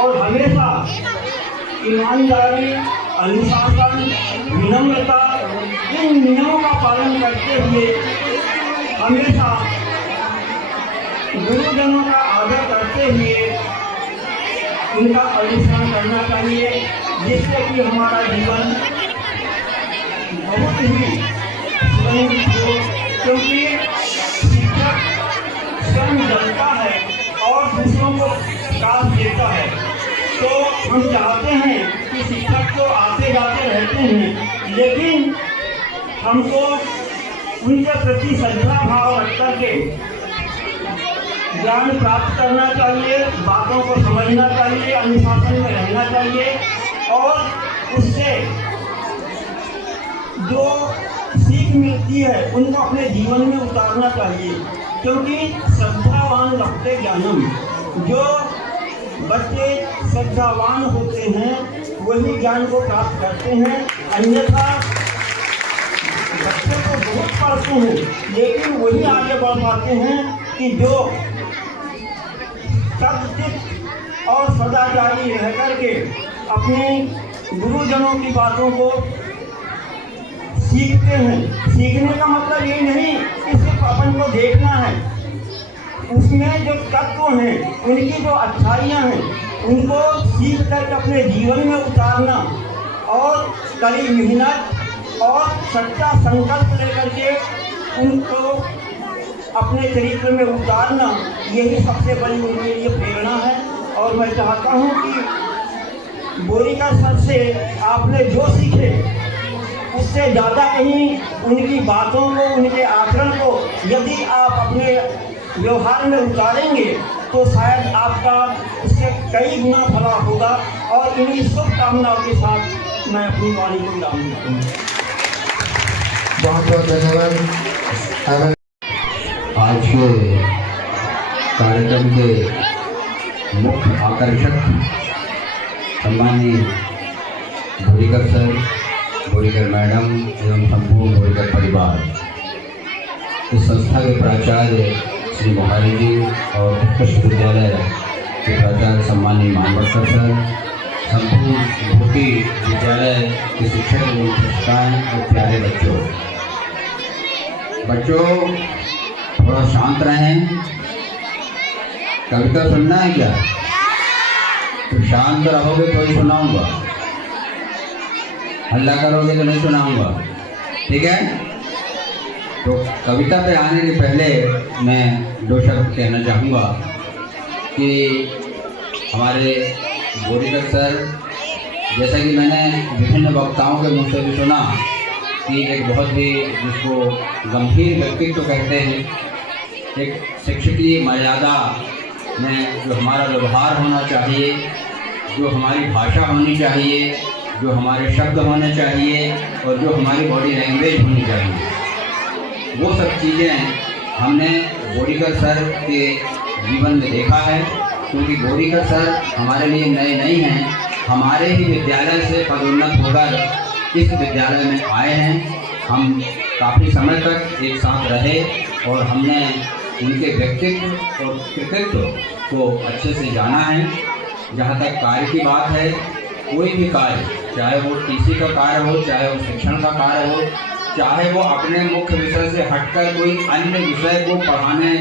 और हमेशा ईमानदारी, अनुशासन, विनम्रता, इन नियमों का पालन करते हुए हमेशा गुरुजनों का आदर करते हुए उनका अनुसरण करना चाहिए, जिससे कि हमारा जीवन बहुत ही सुगंधित हो। क्योंकि शिक्षक स्वयं जलता है और दूसरों को प्रकाश देता है, तो हम चाहते हैं कि शिक्षक तो आते जाते रहते हैं, लेकिन हमको उनके प्रति श्रद्धा भाव रख करके ज्ञान प्राप्त करना चाहिए, बातों को समझना चाहिए, अनुशासन में रहना चाहिए और उससे जो सीख मिलती है उनको अपने जीवन में उतारना चाहिए। क्योंकि श्रद्धावान लभते ज्ञानम, जो बच्चे श्रद्धावान होते हैं वही ज्ञान को प्राप्त करते हैं। अन्यथा बच्चे तो बहुत पढ़ते हैं लेकिन वही आगे बढ़ पाते हैं कि जो सत्य और सदाचारी रह करके अपने गुरुजनों की बातों को सीखते हैं। सीखने का मतलब ये नहीं कि सिर्फ अपन को देखना है, उसमें जो तत्व हैं, उनकी जो अच्छाइयाँ हैं, उनको सीख करके अपने जीवन में उतारना और कड़ी मेहनत और सच्चा संकल्प लेकर के उनको अपने चरित्र में उतारना, यही सबसे बड़ी उनके लिए प्रेरणा है। और मैं चाहता हूँ कि बोरिकर सर से आपने जो सीखे उससे ज़्यादा कहीं उनकी बातों को, उनके आचरण को यदि आप अपने व्यवहार में उतारेंगे तो शायद आपका उससे कई गुना भला होगा। और इन्हीं शुभकामनाओं के साथ मैं अपनी वाणी को विराम देता हूँ। बहुत बहुत धन्यवाद। आज के कार्यक्रम के मुख्य आकर्षक सम्मानीय बोरिकर सर, बोरिकर मैडम एवं संपूर्ण बोरिकर परिवार, इस संस्था के प्राचार्य श्री मोहारी जी और उत्कृष्ट विद्यालय के प्राचार्य सम्मानीय मानवकर सर, संपूर्ण भूटी विद्यालय के शिक्षक एवं शिक्षिकाएँ और प्यारे बच्चों थोड़ा शांत रहें। कविता सुनना है क्या? तो शांत रहोगे तो ही सुनाऊंगा, हल्ला करोगे तो नहीं सुनाऊंगा, ठीक है? तो कविता पे आने के पहले मैं दो शब्द कहना चाहूँगा कि हमारे बोरिकर सर, जैसा कि मैंने विभिन्न वक्ताओं के मुँह से भी सुना कि एक बहुत ही जिसको गंभीर व्यक्तित्व कहते हैं, एक शिक्षकीय मर्यादा में जो हमारा व्यवहार होना चाहिए, जो हमारी भाषा होनी चाहिए, जो हमारे शब्द होने चाहिए और जो हमारी बॉडी लैंग्वेज होनी चाहिए, वो सब चीज़ें हमने बोरिकर सर के जीवन में देखा है। क्योंकि बोरिकर सर हमारे लिए नए नहीं हैं, हमारे ही विद्यालय से पदोन्नत होकर इस विद्यालय में आए हैं। हम काफ़ी समय तक एक साथ रहे और हमने उनके व्यक्तित्व और कृतित्व को अच्छे से जाना है। जहाँ तक कार्य की बात है, कोई भी कार्य, चाहे वो टीसी का कार्य हो, चाहे वो शिक्षण का कार्य हो, चाहे वो अपने मुख्य विषय से हटकर कोई अन्य विषय को पढ़ाने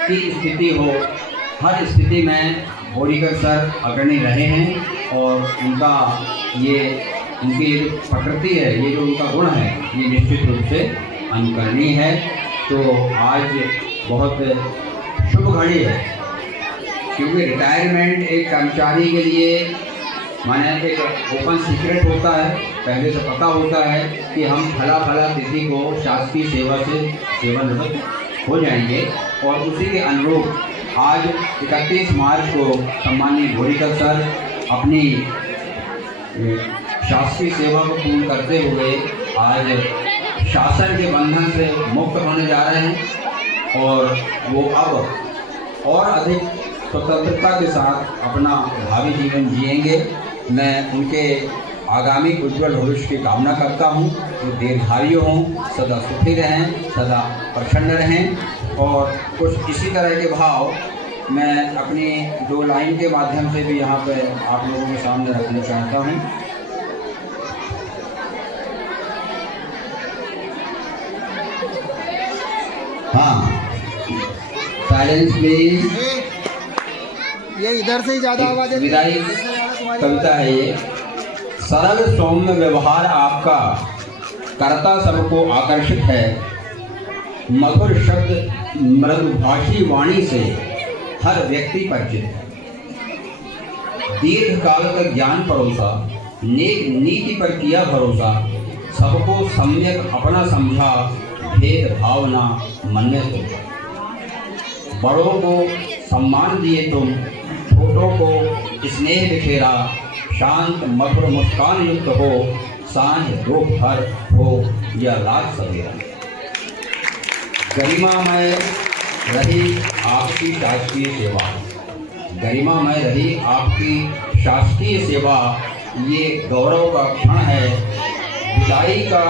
की स्थिति हो, हर स्थिति में बोरीकर सर अग्रणी रहे हैं। और उनकी जो प्रकृति है, ये जो उनका गुण है, ये निश्चित रूप से अनुकरणीय है। तो आज बहुत शुभ घड़ी है, क्योंकि रिटायरमेंट एक कर्मचारी के लिए माने एक ओपन सीक्रेट होता है, पहले से पता होता है कि हम फला तिथि को शासकीय सेवा से सेवानिवृत्त हो जाएंगे। और उसी के अनुरूप आज 31 मार्च को सम्माननीय बोरीकर सर अपनी शासकीय सेवा को पूर्ण करते हुए आज शासन के बंधन से मुक्त होने जा रहे हैं और वो अब और अधिक स्वतंत्रता के साथ अपना भावी जीवन जिएंगे। मैं उनके आगामी उज्जवल भविष्य की कामना करता हूँ। वो दीर्घायु हों, सदा सुखी रहें, सदा प्रसन्न रहें। और कुछ इसी तरह के भाव मैं अपनी 2 लाइन के माध्यम से भी यहाँ पर आप लोगों के सामने रखना चाहता हूँ। हाँ, साइलेंस प्लीज। ये इधर से ही ज्यादा आवाज है। विदाई कविता है ये। सरल सौम्य व्यवहार आपका करता सबको आकर्षित है। मधुर शब्द मृदुभाषी वाणी से हर व्यक्ति परिचित है। दीर्घ काल का ज्ञान परोसा, नेक नीति पर किया भरोसा, सबको सम्यक अपना समझा, भेद भावना मन में सोचा। बड़ों को सम्मान दिए तुम, छोटों को स्नेह बिखेरा, शांत मधुर मुस्कान युक्त हो, सांझ दोपहर हो या रात सवेरा। गरिमामय रही आपकी शासकीय सेवा, गरिमामय रही आपकी शासकीय सेवा, ये गौरव का क्षण है। विदाई का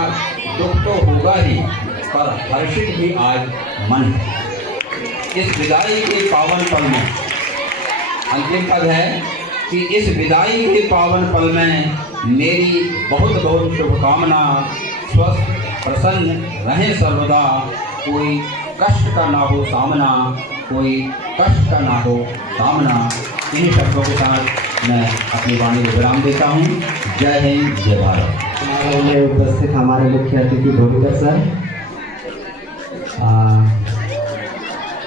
दुख तो होगा ही, पर हर्षित भी आज मन है। इस विदाई के पावन पल में, अंतिम पद है कि इस विदाई के पावन पल में मेरी बहुत बहुत शुभकामना। स्वस्थ प्रसन्न रहें सर्वदा, कोई कष्ट का ना हो सामना, कोई कष्ट का ना हो सामना। इन्हीं शब्दों के साथ मैं अपनी वाणी को विराम देता हूँ। जय हिंद, जय भारत। समारोह में उपस्थित हमारे मुख्य अतिथि बोरीकर सर,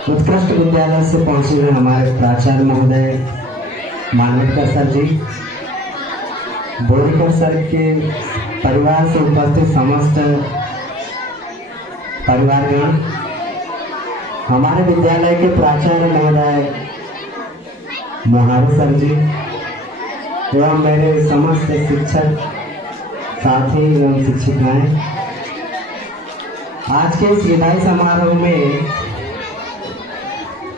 उत्कृष्ट विद्यालय से पहुंचे हुए हमारे प्राचार्य महोदय मानवकर सर जी, बोरीकर सर के परिवार से उपस्थित समस्त परिवारगण, हमारे विद्यालय के प्राचार्य महोदय मोहारू सर जी एवं मेरे समस्त शिक्षक साथी एवं शिक्षिकाएं, आज के इस विदाई समारोह में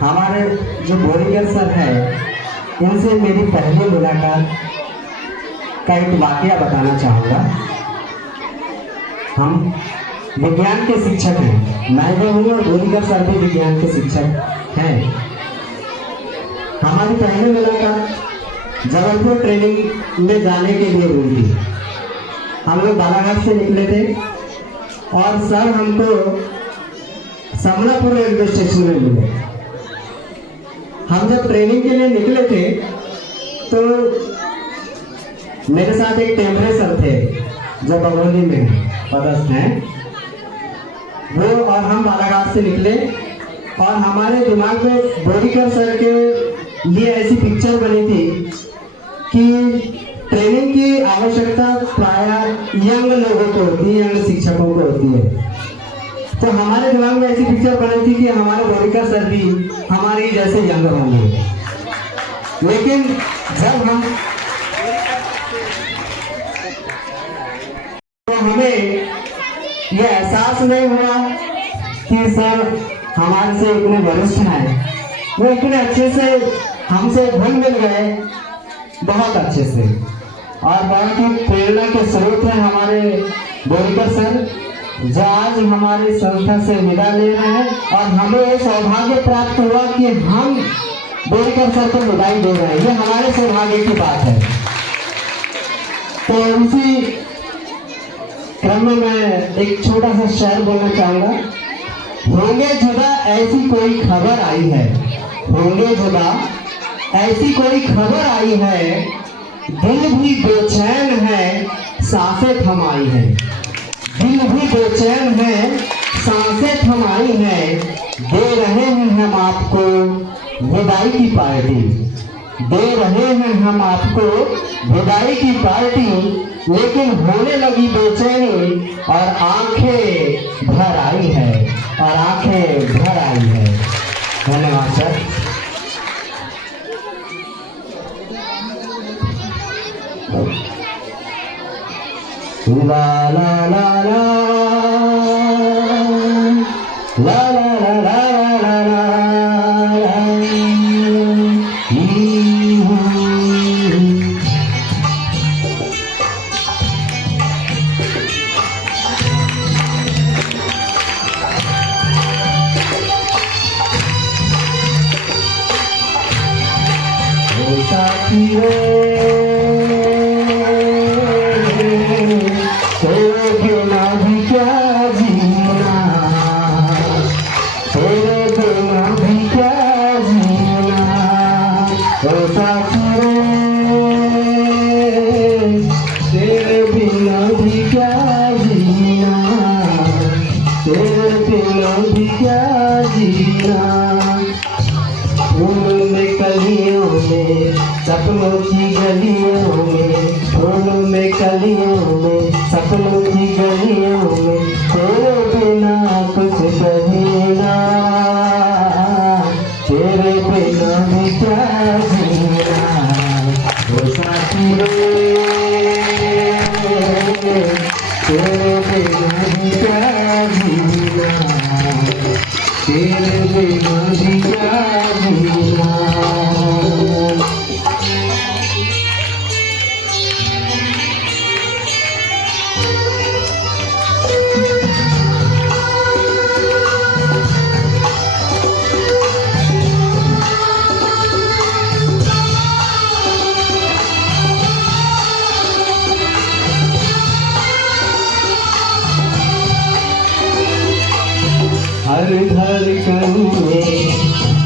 हमारे जो बोरीकर सर है, उनसे मेरी पहली मुलाकात का एक वाकया बताना चाहूँगा। हम विज्ञान के शिक्षक हैं, मैं भी हूँ और बोरीकर सर भी विज्ञान के शिक्षक हैं। हमारी पहली मुलाकात जबलपुर ट्रेनिंग में जाने के लिए हुई थी। हम लोग बालाघाट से निकले थे और सर हमको समलापुर रेलवे स्टेशन में मिले। हम जब ट्रेनिंग के लिए निकले थे तो मेरे साथ एक टेम्परे सर थे जो बगौली में पदस्थ हैं, वो और हम बालाघाट से निकले और हमारे दिमाग में बोरीकर सर के लिए ऐसी पिक्चर बनी थी कि ट्रेनिंग की आवश्यकता प्रायः यंग लोगों को होती है, यंग शिक्षकों को होती है। तो हमारे दिमाग में ऐसी पिक्चर बनी थी कि हमारे बोरीकर सर भी हमारे जैसे यंग होंगे। लेकिन जब हम तो हमें यह एहसास नहीं हुआ कि सर हमारे से इतने वरिष्ठ हैं, वो इतने अच्छे से हमसे घुल मिल गए, बहुत अच्छे से। और बहुत ही प्रेरणा के स्रोत हैं हमारे बोरीकर सर। जो आज हमारे संस्था से विदा ले रहे हैं और हमें ये सौभाग्य प्राप्त हुआ कि हम बोरीकर सर को विदाई दे रहे हैं। ये हमारे सौभाग्य की बात है। तो इसी क्रम में मैं एक छोटा सा शेर बोलना चाहूँगा। होंगे जुदा ऐसी कोई खबर आई है, होंगे जुदा ऐसी कोई खबर आई है, दिल भी बेचैन है, सांसें थमाई है। दिल भी बेचैन है, सांसें थमाई है, दे रहे हैं हम आपको विदाई की पार्टी, दे रहे हैं हम आपको विदाई की पार्टी, लेकिन होने लगी बेचैनी और आंखें भर आई है, और आंखें भर आई है। धन्यवाद सर। ला ला ला ला ला ला ला ला ला तेरे बिना भी क्या जीना, तेरे बिना भी क्या जीना, ओ साथी तेरे बिना भी क्या जीना, तेरे बिना भी क्या जीना। फूलों में कलियों में सपनों की गलियों में, फूलों में कलियों में सपनों की गलियों में, तेरे बिना कुछ कहना, तेरे बिना भी क्या जीना, ओ साथी तेरे बिना भी क्या जीना, तेरे बिना भी क्या जीना। हर धड़कन में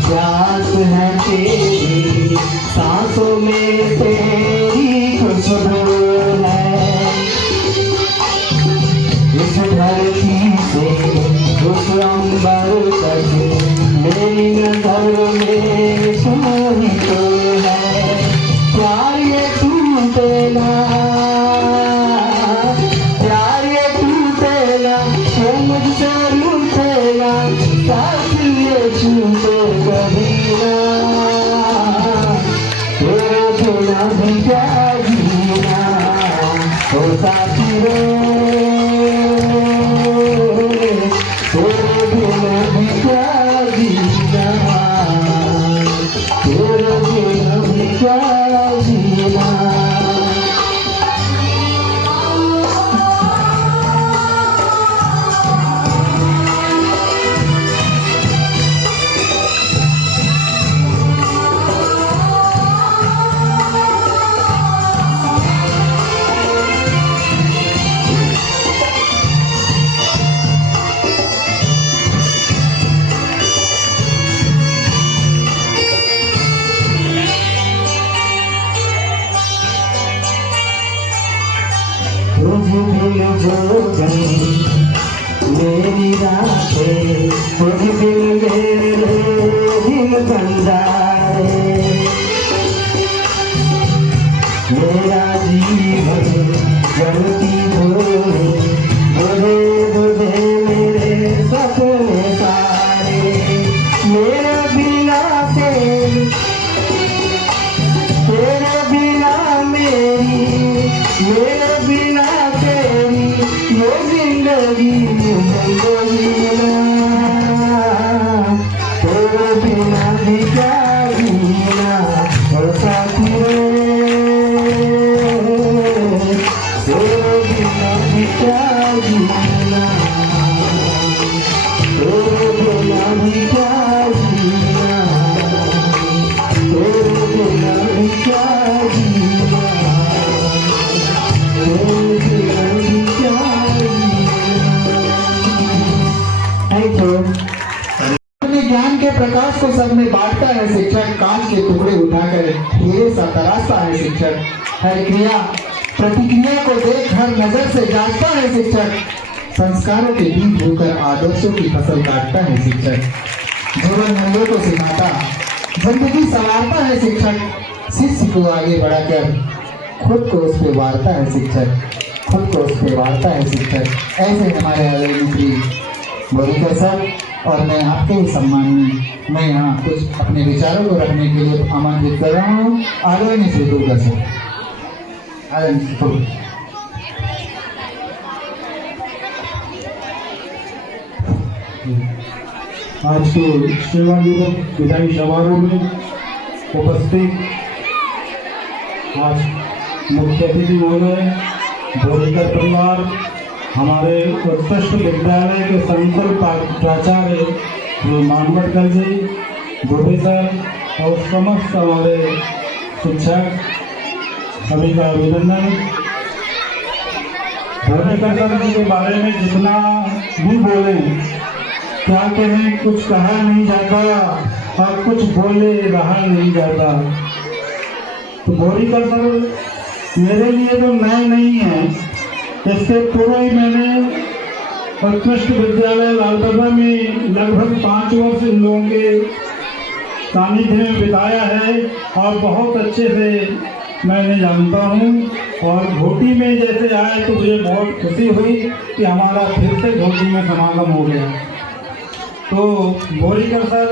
प्यास है तेरी, सांसों में तेरी खुशबू है। इस धरती से उस अंबर तक मेरी नजर में तुम ही तो है। प्यार ये टूटेगा, प्यार ये टूटेगा, वो मुझसे रूठेगा, साथ ये छूटे कभी ना, तेरे बिना भी क्या जीना, ओ साथी रे, तेरे बिना भी क्या जीना, तेरे बिना भी क्या जीना। तुझ बिन जो गई मेरी रातें, तुझ बिन मेरे दिन बन जाए। मेरा जीवन जलती धूली, बुझे बुझे मेरे सपने सारे। मेरे बिना तेरे, तेरे बिना मेरी, मेरे बिना तेरी ये जिंदगी जिंदगी ना, तेरे बिना भी क्या जीना, ओ साथी तेरे बिना भी क्या जीना। है शिक्षक, कांच के टुकड़े उठाकर हीरे सा तराशता है शिक्षक, हर क्रिया प्रतिक्रिया को देख हर नजर से जांचता है शिक्षक, संस्कारों के बीज होकर आदर्शों की फसल काटता है शिक्षक, जीवन मूल्यों को सिखाता जिंदगी संवारता है शिक्षक, शिष्य को आगे बढ़ाकर खुद को उस पर वारता है शिक्षक, खुद को उस पर वारता है शिक्षक। ऐसे हमारे आदरणीय मंत्री बोरीकर सर, और मैं आपके ही सम्मान में मैं यहाँ कुछ अपने विचारों को रखने के लिए आमंत्रित कर रहा हूँ। आदरणीय श्री दुर्गा सर, आदरणीय श्री दुर्गा। आज के सेवा दिवस विदाई समारोह में उपस्थित आज मुख्य अतिथि महोदय, बोरीकर परिवार, हमारे उत्कृष्ट विद्यालय के संकुल प्राचार्य श्री मानवटकर जी, गोभी सर और समस्त हमारे शिक्षक, सभी का अभिनंदन। बोरीकर सर जी के बारे में जितना भी बोले क्या कहें, कुछ कहा नहीं जाता और कुछ बोले रहा नहीं जाता। तो बोरीकर सर मेरे लिए तो नए नहीं है, इससे पूर्व ही मैंने उत्कृष्ट विद्यालय लालबर्गा में लगभग 5 वर्ष इन लोगों के सानिध्य में बिताया है और बहुत अच्छे से मैंने जानता हूँ। और घोटी में जैसे आए तो मुझे बहुत खुशी हुई कि हमारा फिर से घोटी में समागम हो गया। तो बोरीकर सर,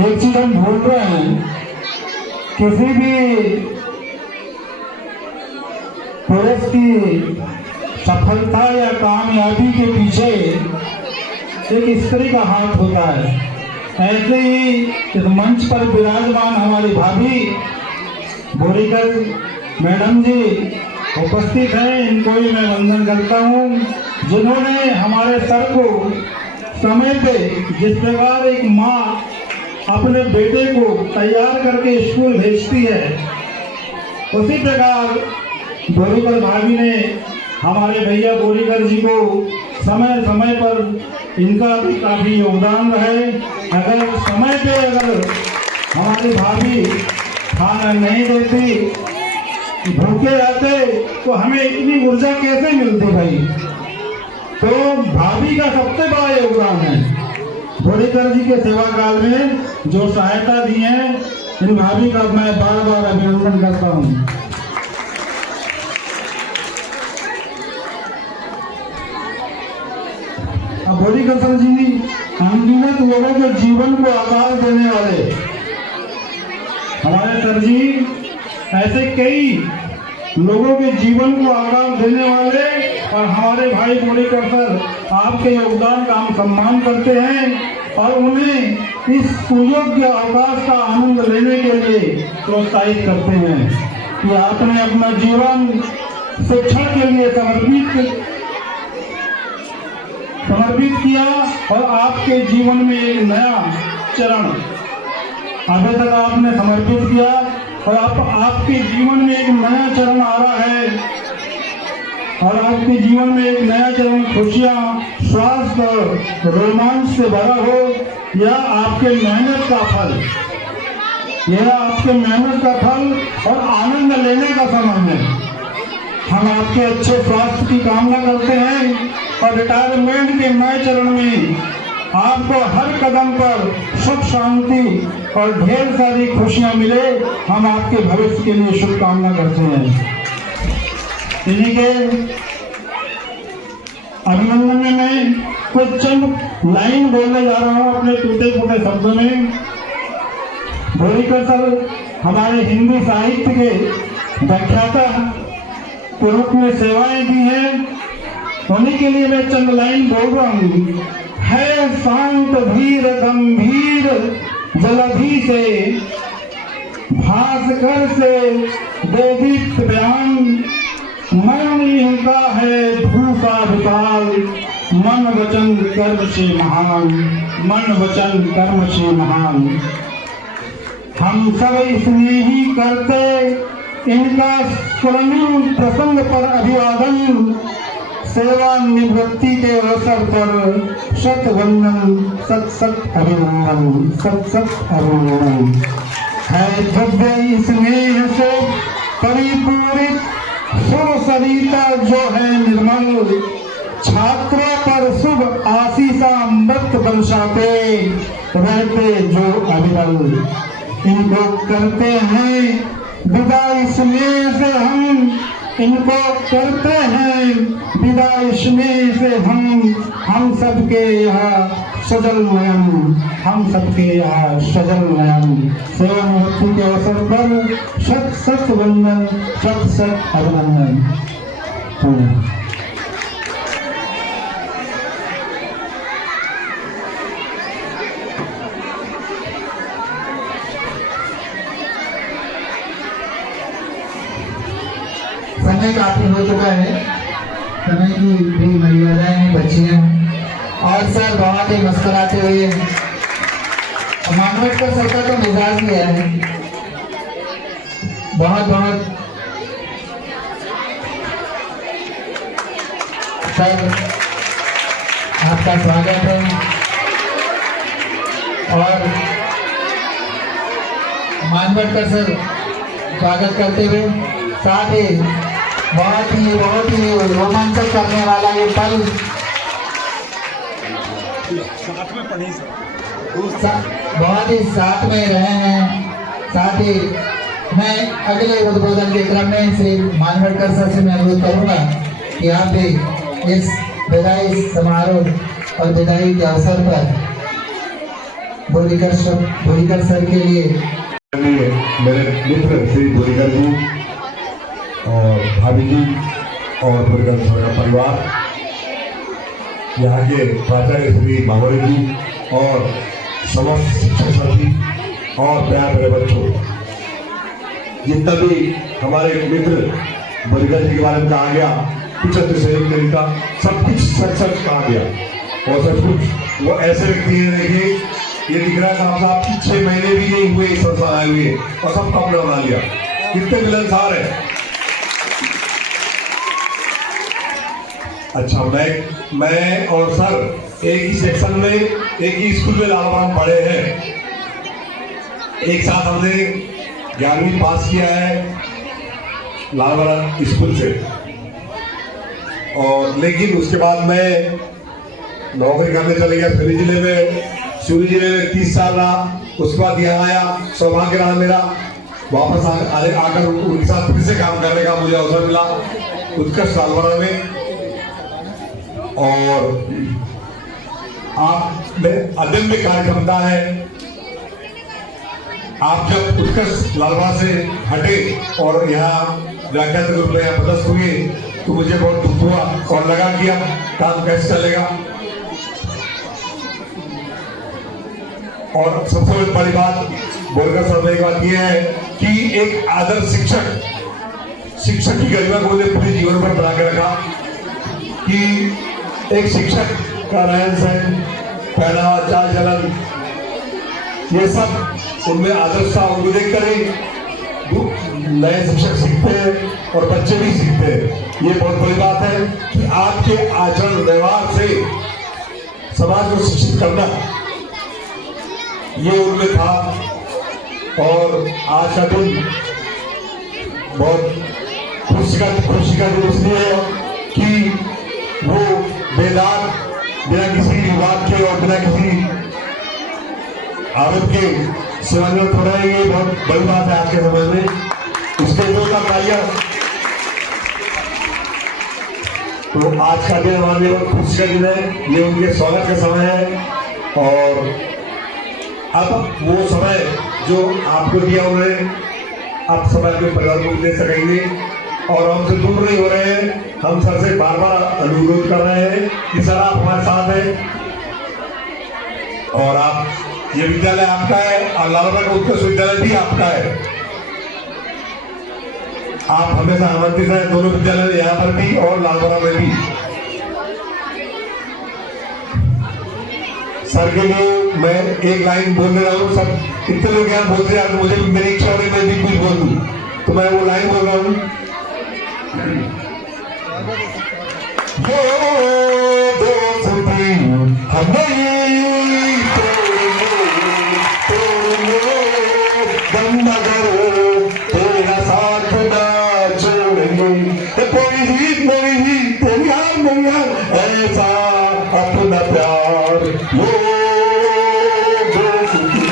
एक चीज हम भूल रहे हैं, किसी भी पुरुष की सफलता या कामयाबी के पीछे एक स्त्री का हाथ होता है। ऐसे ही इस मंच पर विराजमान हमारी भाभी बोरीकर मैडम जी उपस्थित हैं, इनको भी मैं वंदन करता हूँ, जिन्होंने हमारे सर को समय पे जिस प्रकार एक माँ अपने बेटे को तैयार करके स्कूल भेजती है, उसी प्रकार बोरीकर भाभी ने हमारे भैया बोरीकर जी को समय समय पर इनका भी काफ़ी योगदान रहे। अगर समय पे अगर हमारी भाभी खाना नहीं देती, भूखे रहते, तो हमें इतनी ऊर्जा कैसे मिलती भाई। तो भाभी का सबसे बड़ा योगदान है। बोरीकर जी के सेवा काल में जो सहायता दी है, इन भाभी का मैं बार बार अभिनंदन करता हूँ। अब बोरीकर सर जी अनगिनत लोगों के जीवन को आकार देने वाले हमारे सर जी, ऐसे कई लोगों के जीवन को आकार देने वाले, और हमारे भाई बोरीकर सर आपके योगदान का हम सम्मान करते हैं और उन्हें इस सुयोग्य अवकाश का आनंद लेने के लिए प्रोत्साहित करते हैं कि आपने अपना जीवन शिक्षा के लिए समर्पित किया और आपके जीवन में एक नया चरण अभी तक आपने समर्पित किया और आपके जीवन में एक नया चरण आ रहा है, और आपके जीवन में एक नया चरण खुशियाँ, स्वास्थ्य, रोमांच से भरा हो। यह आपके मेहनत का फल, यह आपके मेहनत का फल और आनंद लेने का समय है। हम आपके अच्छे स्वास्थ्य की कामना करते हैं और रिटायरमेंट के नए चरण में आपको हर कदम पर सुख शांति और ढेर सारी खुशियां मिले, हम आपके भविष्य के लिए शुभकामना करते हैं। इन्हीं के अभिनंदन में मैं कुछ चंद लाइन बोलने जा रहा हूँ अपने टूटे फूटे शब्दों में। बोरीकर सर हमारे हिंदी साहित्य के व्याख्याता के रूप में सेवाएं दी हैं, उन्हीं के लिए मैं चंद लाइन बोल रहा हूँ। है शांत धीर गंभीर जलधि से, भास्कर से देदीप्त बयान, मन इनका है भूसा विशाल, मन वचन कर्म से महान, मन वचन कर्म से महान। हम सब इसलिए ही करते इनका स्वर्णिम प्रसंग पर अभिवादन, सेवानिवृत्ति के अवसर पर शत वंदन, सत सत अभिनंदन, सत सत अभिनंदन। है भव्य स्नेह से परिपूरित सुर सरिता जो है निर्मल, छात्रों पर शुभ आशीषा अमृत बरसाते रहते जो अविरल। इनको करते हैं विदाई स्नेह से हम, इनको करते हैं विदाई स्नेह से हम सबके यहाँ सजल नयन, हम सबके यहाँ सजल नयन। सेवानिवृत्ति के अवसर पर शत शत वंदन, शत शत अभिनंदन। समय काफी हो चुका है, समय की भी मर्यादाएं हैं, बच्चियां और सर बहुत ही मुस्कुराते हुए मानवट का सबका तो मिजाज लिया है। बहुत बहुत सर आपका स्वागत है और मानवट का सर स्वागत करते हुए साथ ही बहुत ही रोमांचक करने वाला ये पल बहुत ही साथ में रहे हैं। साथ ही मैं अगले उद्बोधन के क्रम में श्री मानवटकर सर से मैं अनुरोध करूंगा कि आप भी इस विदाई समारोह और विदाई के अवसर पर बोरीकर सर के लिए मेरे मित्र श्री बोरीकर जी और भाभी जी और बोरीकर सर का परिवार, यहाँ के प्राचार्य श्री माहौरी जी और समस्त शिक्षक साथी और प्यार मेरे बच्चों, जितना भी हमारे मित्र बोरीकर जी के बारे में कहा गया, कुछ सहयोग तरीका सब कुछ सच सच कहा गया और सचमुच वो ऐसे व्यक्ति हैं। देखिए ये दिख रहा था आपको 6 महीने भी नहीं हुए इस संस्थान आए हुए और सब काम बना लिया, कितने मिलनसार है। अच्छा, मैं और सर एक ही सेक्शन में एक ही स्कूल में लालपुरा में पढ़े हैं, एक साथ हमने 11वीं पास किया है लालपुरा स्कूल से। और लेकिन उसके बाद मैं नौकरी करने चले गया सूरी जिले में 30 साल रहा। उसके बाद यहाँ आया, सौभाग्य रहा मेरा वापस आकर उनके साथ फिर से काम करने का मुझे अवसर मिला उत्कर्ष लालपुरा में। और आप में अदम्य कार्य क्षमता है। आप जब उत्कर्ष लालपुरा से हटे और यहाँ व्याख्यात रूप में यहाँ पदस्थ हुए तो मुझे बहुत दुख हुआ और लगा कि अब काम कैसे चलेगा। और सबसे बड़ी बात बोरीकर सर में एक बात यह है कि एक आदर्श शिक्षक की गरिमा को मुझे पूरे जीवन पर बना के रखा कि एक शिक्षक का रहन सहन, पहनावा, चाल चलन, ये सब उनमें आदर्श था। उनको देख कर ही नए शिक्षक सीखते हैं और बच्चे भी सीखते हैं। ये बहुत बड़ी बात है कि आपके आचरण व्यवहार से समाज को शिक्षित करना, ये उनमें था। और आज का दिन बहुत खुशी का दिन इसलिए है कि वो बेदाग, बिना किसी विवाद के और बिना किसी आरोप के सेवानिवृत्त हो रहे हैं। ये बहुत बड़ी बात है आज के समय में। उसके दो का कार्य तो आज का दिन हमारे लिए बहुत खुशी का दिन है। ये उनके स्वागत का समय है और अब वो समय जो आपको दिया उन्होंने, आप समय अपने परिवार को दे सकेंगे। और हमसे दूर नहीं हो रहे हैं, हम सर से बार बार अनुरोध कर रहे हैं कि सर आप हमारे साथ हैं और आप, ये विद्यालय आपका है और लालपुरा का उत्कर्ष विद्यालय भी आपका है। आप हमेशा आमंत्रित हैं, दोनों विद्यालय यहाँ पर भी और लालपुरा में भी। सर के लिए मैं एक लाइन बोलने रहा हूँ। सब कितने लोग यहाँ बोलते हैं, मुझे मेरी इच्छा हो रही मैं भी कुछ बोल दूँ, तो मैं वो लाइन बोल रहा हूँ। वो दोस्ती हम नहीं तोड़ेंगे, दम मगर तेरा साथ ना छोड़ेंगे। कोई ही तेरी यार नहीं यार, ऐसा अपना प्यार वो दोस्ती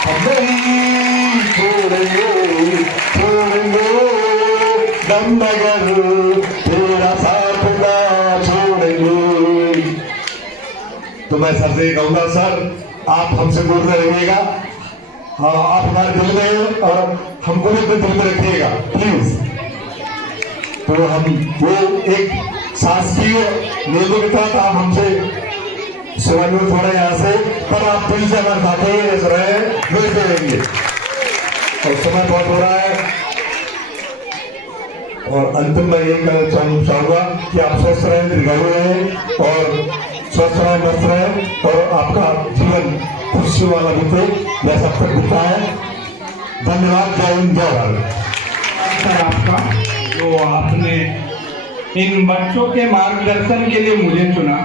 हम नहीं छोड़ेंगे, दम मगर तेरा साथ ना छोड़ेंगे। तो मैं सर से कहूंगा, सर आप हमसे बोलते रहिएगा, आप हमारे दिल में और हमको भी अपने दिल में रखिएगा प्लीज। तो हम वो एक शासकीय नियमों के तहत आप हमसे सेवानिवृत्त में थोड़ा यहाँ से, पर आप दिल से हमारे साथ रहे मिलते रहेंगे। और समय बहुत हो रहा है और अंतिम में ये कहना चाहूंगा कि आप स्वस्थ रहें, दीर्घायु रहें और स्वस्थ रहें, मस्त रहें और आपका जीवन खुशी वाला बीते जैसा अब तक बीता है। धन्यवाद। जय हिंद, जय भारत। सर आपका जो आपने इन बच्चों के मार्गदर्शन के लिए मुझे चुना,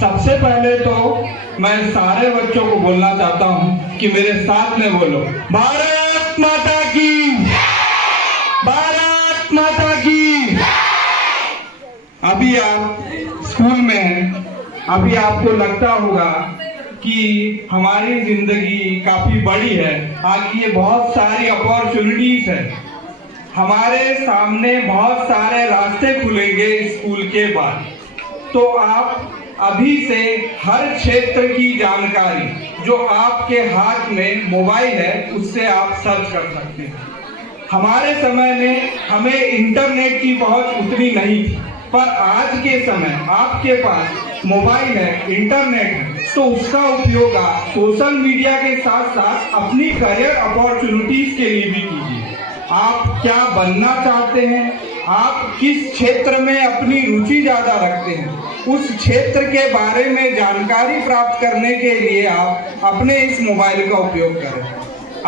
सबसे पहले तो मैं सारे बच्चों को बोलना चाहता हूं कि मेरे साथ में बोलो, भारत माता की, भारत माता की। अभी आप स्कूल में हैं, अभी आपको लगता होगा कि हमारी जिंदगी काफी बड़ी है, आगे बहुत सारी अपॉर्चुनिटीज है, हमारे सामने बहुत सारे रास्ते खुलेंगे स्कूल के बाद। तो आप अभी से हर क्षेत्र की जानकारी जो आपके हाथ में मोबाइल है उससे आप सर्च कर सकते हैं। हमारे समय में हमें इंटरनेट की पहुंच उतनी नहीं थी, पर आज के समय आपके पास मोबाइल है, इंटरनेट है, तो उसका उपयोग आप सोशल मीडिया के साथ साथ अपनी करियर अपॉर्चुनिटीज के लिए भी कीजिए। आप क्या बनना चाहते हैं, आप किस क्षेत्र में अपनी रुचि ज्यादा रखते हैं, उस क्षेत्र के बारे में जानकारी प्राप्त करने के लिए आप अपने इस मोबाइल का उपयोग करें।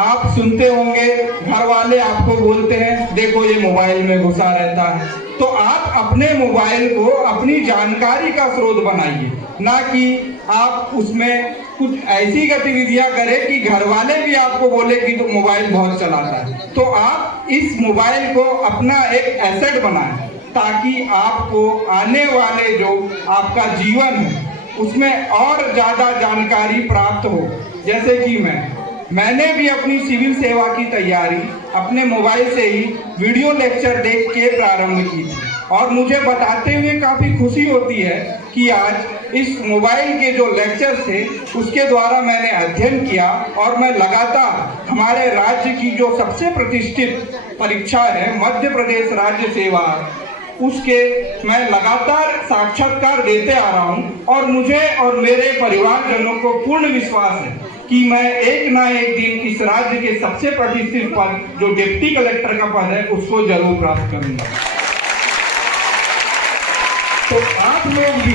आप सुनते होंगे घर वाले आपको बोलते हैं देखो ये मोबाइल में घुसा रहता है, तो आप अपने मोबाइल को अपनी जानकारी का स्रोत बनाइए, ना कि आप उसमें कुछ ऐसी गतिविधियां करें कि घर वाले भी आपको बोले कि तो मोबाइल बहुत चलाता है। तो आप इस मोबाइल को अपना एक एसेट बनाएं ताकि आपको आने वाले जो आपका जीवन है उसमें और ज्यादा जानकारी प्राप्त हो। जैसे कि मैंने भी अपनी सिविल सेवा की तैयारी अपने मोबाइल से ही वीडियो लेक्चर देख के प्रारंभ की थी और मुझे बताते हुए काफी खुशी होती है कि आज इस मोबाइल के जो लेक्चर थे उसके द्वारा मैंने अध्ययन किया और मैं लगातार हमारे राज्य की जो सबसे प्रतिष्ठित परीक्षा है मध्य प्रदेश राज्य सेवा, उसके मैं लगातार साक्षात्कार देते आ रहा हूं और मुझे और मेरे परिवारजनों को पूर्ण विश्वास है कि मैं एक ना एक दिन इस राज्य के सबसे प्रतिष्ठित पद जो डिप्टी कलेक्टर का पद है उसको जरूर प्राप्त करूंगा। तो आप लोग भी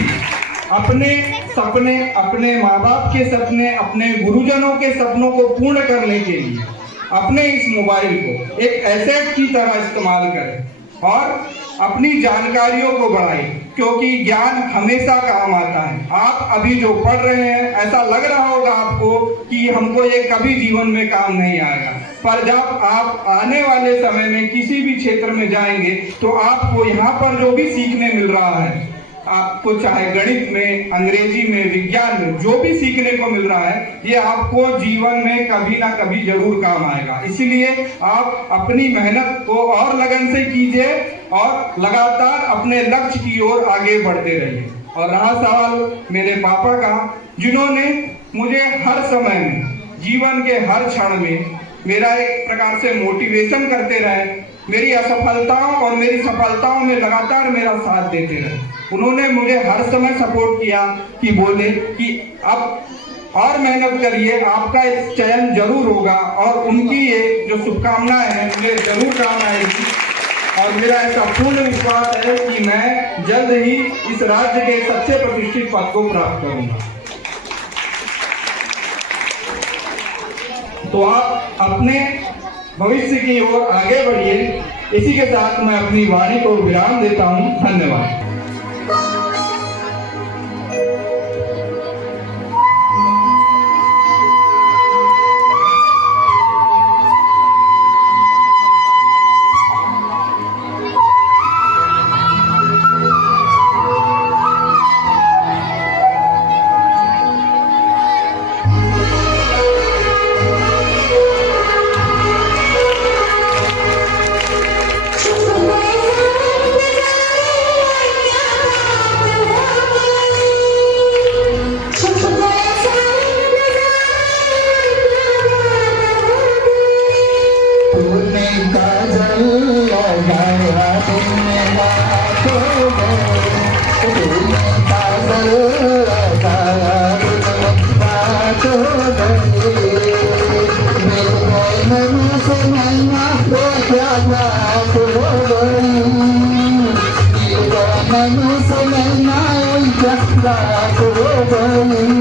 अपने सपने, अपने माँ बाप के सपने, अपने गुरुजनों के सपनों को पूर्ण करने के लिए अपने इस मोबाइल को एक एसेट की तरह इस्तेमाल करें और अपनी जानकारियों को बढ़ाएं, क्योंकि ज्ञान हमेशा काम आता है। आप अभी जो पढ़ रहे हैं ऐसा लग रहा होगा आपको कि हमको ये कभी जीवन में काम नहीं आएगा, पर जब आप आने वाले समय में किसी भी क्षेत्र में जाएंगे तो आपको यहाँ पर जो भी सीखने मिल रहा है, आपको चाहे गणित में, अंग्रेजी में, विज्ञान में जो भी सीखने को मिल रहा है ये आपको जीवन में कभी ना कभी जरूर काम आएगा। इसीलिए आप अपनी मेहनत को और लगन से कीजिए और लगातार अपने लक्ष्य की ओर आगे बढ़ते रहिए। और रहा सवाल मेरे पापा का, जिन्होंने मुझे हर समय में, जीवन के हर क्षण में मेरा एक प्रकार से मोटिवेशन करते रहे, मेरी असफलताओं और मेरी सफलताओं में लगातार मेरा साथ देते रहे। उन्होंने मुझे हर समय सपोर्ट किया कि बोले कि अब और मेहनत करिए, आपका एक चयन जरूर होगा और उनकी ये जो शुभकामनाएं हैं मुझे जरूर काम आएगी। और मेरा ऐसा पूर्ण विश्वास है कि मैं जल्द ही इस राज्य के सबसे प्रतिष्ठित पद को प्राप्त करूंगा। तो आप अपने भविष्य की ओर आगे बढ़िए। इसी के साथ मैं अपनी वाणी को विराम देता हूं। धन्यवाद। लगाया तुमने रात हो गई, तुमने काजल लगाया तुमने रात हो गई, मेरे मन से मैना तो क्या बात हो गई, मेरे मन से मैना क्या बात हो गई।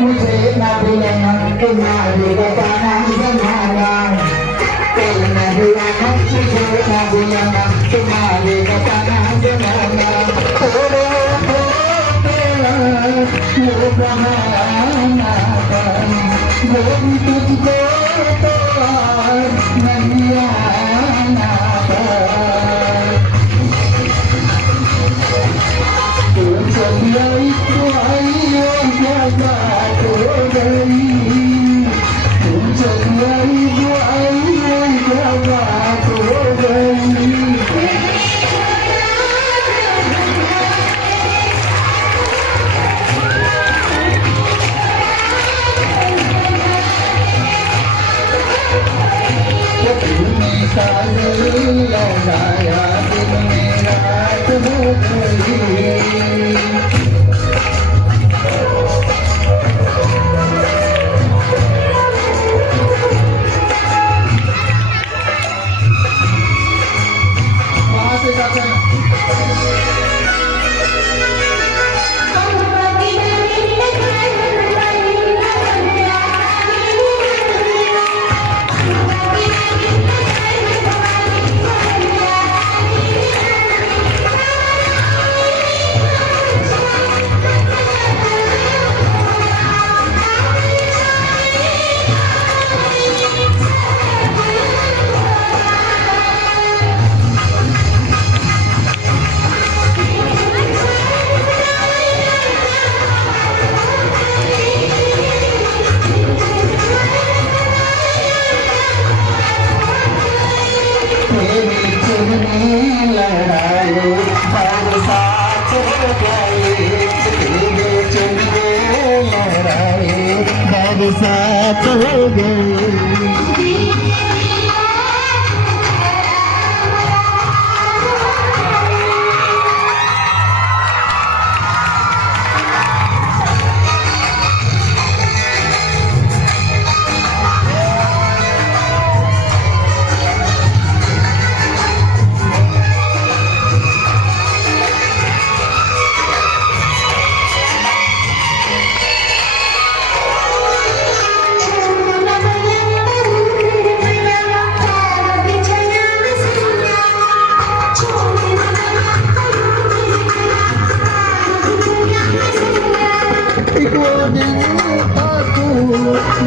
मुझे ना भूलना तुम्हारे बताना जमाना, कोई नहीं आना मुझे ना भूलना तुम्हारे बताना जमाना, थोड़े तेरा वो बहाना वो भी तुझको तो नहीं आना, तुम चली आई तो आई क्या बात हो गई, तुम चली आई तो आई क्या बात हो गई। तुमने काजल लगाया तुमने रात हो गई, लड़ाई और साथ हो गई, लड़ाई और साथ हो गई।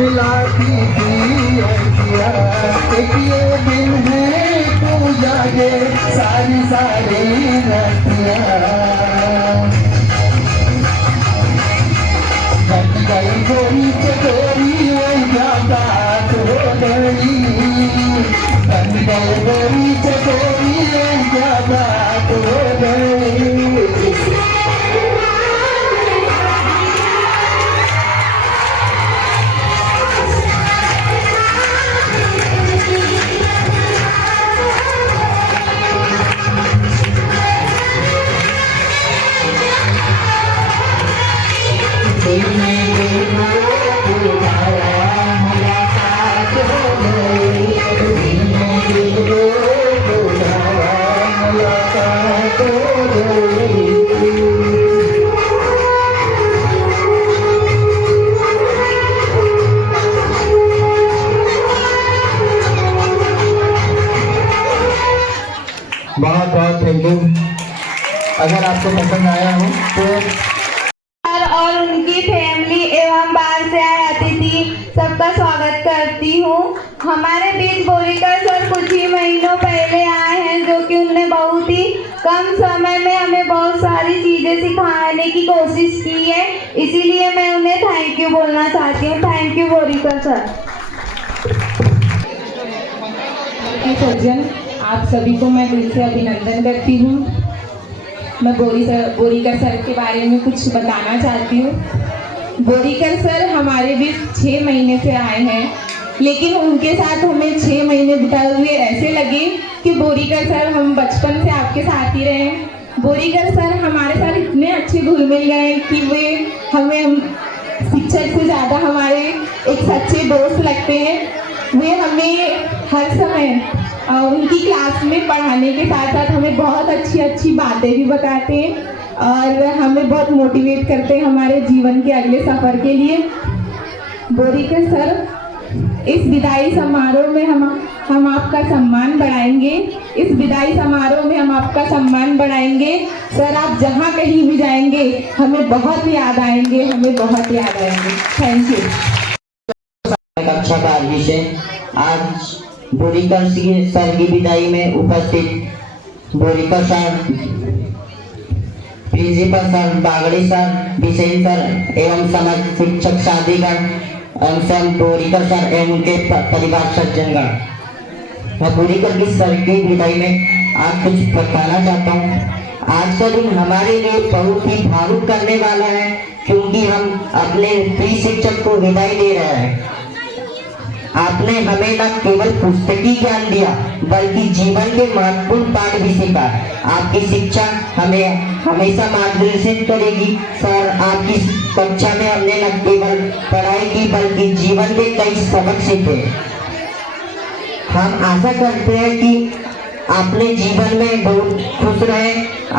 मिलाती थी एक ये दिन है तू जागे सारी सारी रतियाँ, बन गई गोरी चकोरी क्या बात हो गई, बन गई गोरी चकोरी क्या बात हो गई। बहुत बहुत थैंक यू। अगर आपको पसंद आया हो तो और उनकी फैमिली एवं बाहर से आए अतिथि सब स्वागत करती हूँ। हमारे बीच बोरीकर सर कुछ ही महीनों पहले आए हैं, जो कि उन्होंने बहुत ही कम समय में हमें बहुत सारी चीज़ें सिखाने की कोशिश की है, इसीलिए मैं उन्हें थैंक यू बोलना चाहती हूँ। Thank you Borikar sir. सज्जन, आप सभी को मैं दिल से अभिनंदन करती हूँ। मैं बोरीकर सर के बारे में कुछ बताना चाहती हूँ। बोरीकर सर हमारे बीच 6 महीने से आए हैं, लेकिन उनके साथ हमें 6 महीने बिताए हुए ऐसे लगे कि बोरीकर सर हम बचपन से आपके साथ ही रहे। बोरीकर सर हमारे साथ इतने अच्छे घुल मिल गए कि वे हमें शिक्षक से ज़्यादा हमारे एक सच्चे दोस्त लगते हैं। वे हमें हर समय उनकी क्लास में पढ़ाने के साथ साथ हमें बहुत अच्छी अच्छी बातें भी बताते हैं और हमें बहुत मोटिवेट करते हैं हमारे जीवन के अगले सफ़र के लिए। बोरीकर सर, इस विदाई समारोह में हम आपका सम्मान बढ़ाएंगे। इस विदाई समारोह में हम आपका सम्मान बढ़ाएंगे। सर, आप जहाँ कहीं भी जाएंगे हमें बहुत याद आएंगे, हमें बहुत याद आएंगे। Thank you. कक्षा का विषय आज बोरीकर सर की विदाई में उपस्थित Borikar sir, principal sir, Bagdi sir, Bisen sir एवं समाज शिक्षक साथीगण एवं बोरीकर सर एवं उनके परिवार सज्जनगण, मैं बोरीकर की सर की विदाई में आज कुछ बताना चाहता हूँ। आज का दिन हमारे लिए बहुत ही भावुक करने वाला है, क्योंकि हम अपने प्रिय शिक्षक को विदाई दे रहे हैं। आपने हमें न केवल पुस्तकीय ज्ञान दिया, बल्कि जीवन के महत्वपूर्ण पाठ भी सिखा। आपकी शिक्षा हमें हमेशा मार्गदर्शित करेगी। सर, आपकी कक्षा में हमने न केवल पढ़ाई की, बल्कि जीवन के कई सबक सीखे। हम आशा करते हैं कि अपने जीवन में बहुत खुश रहे,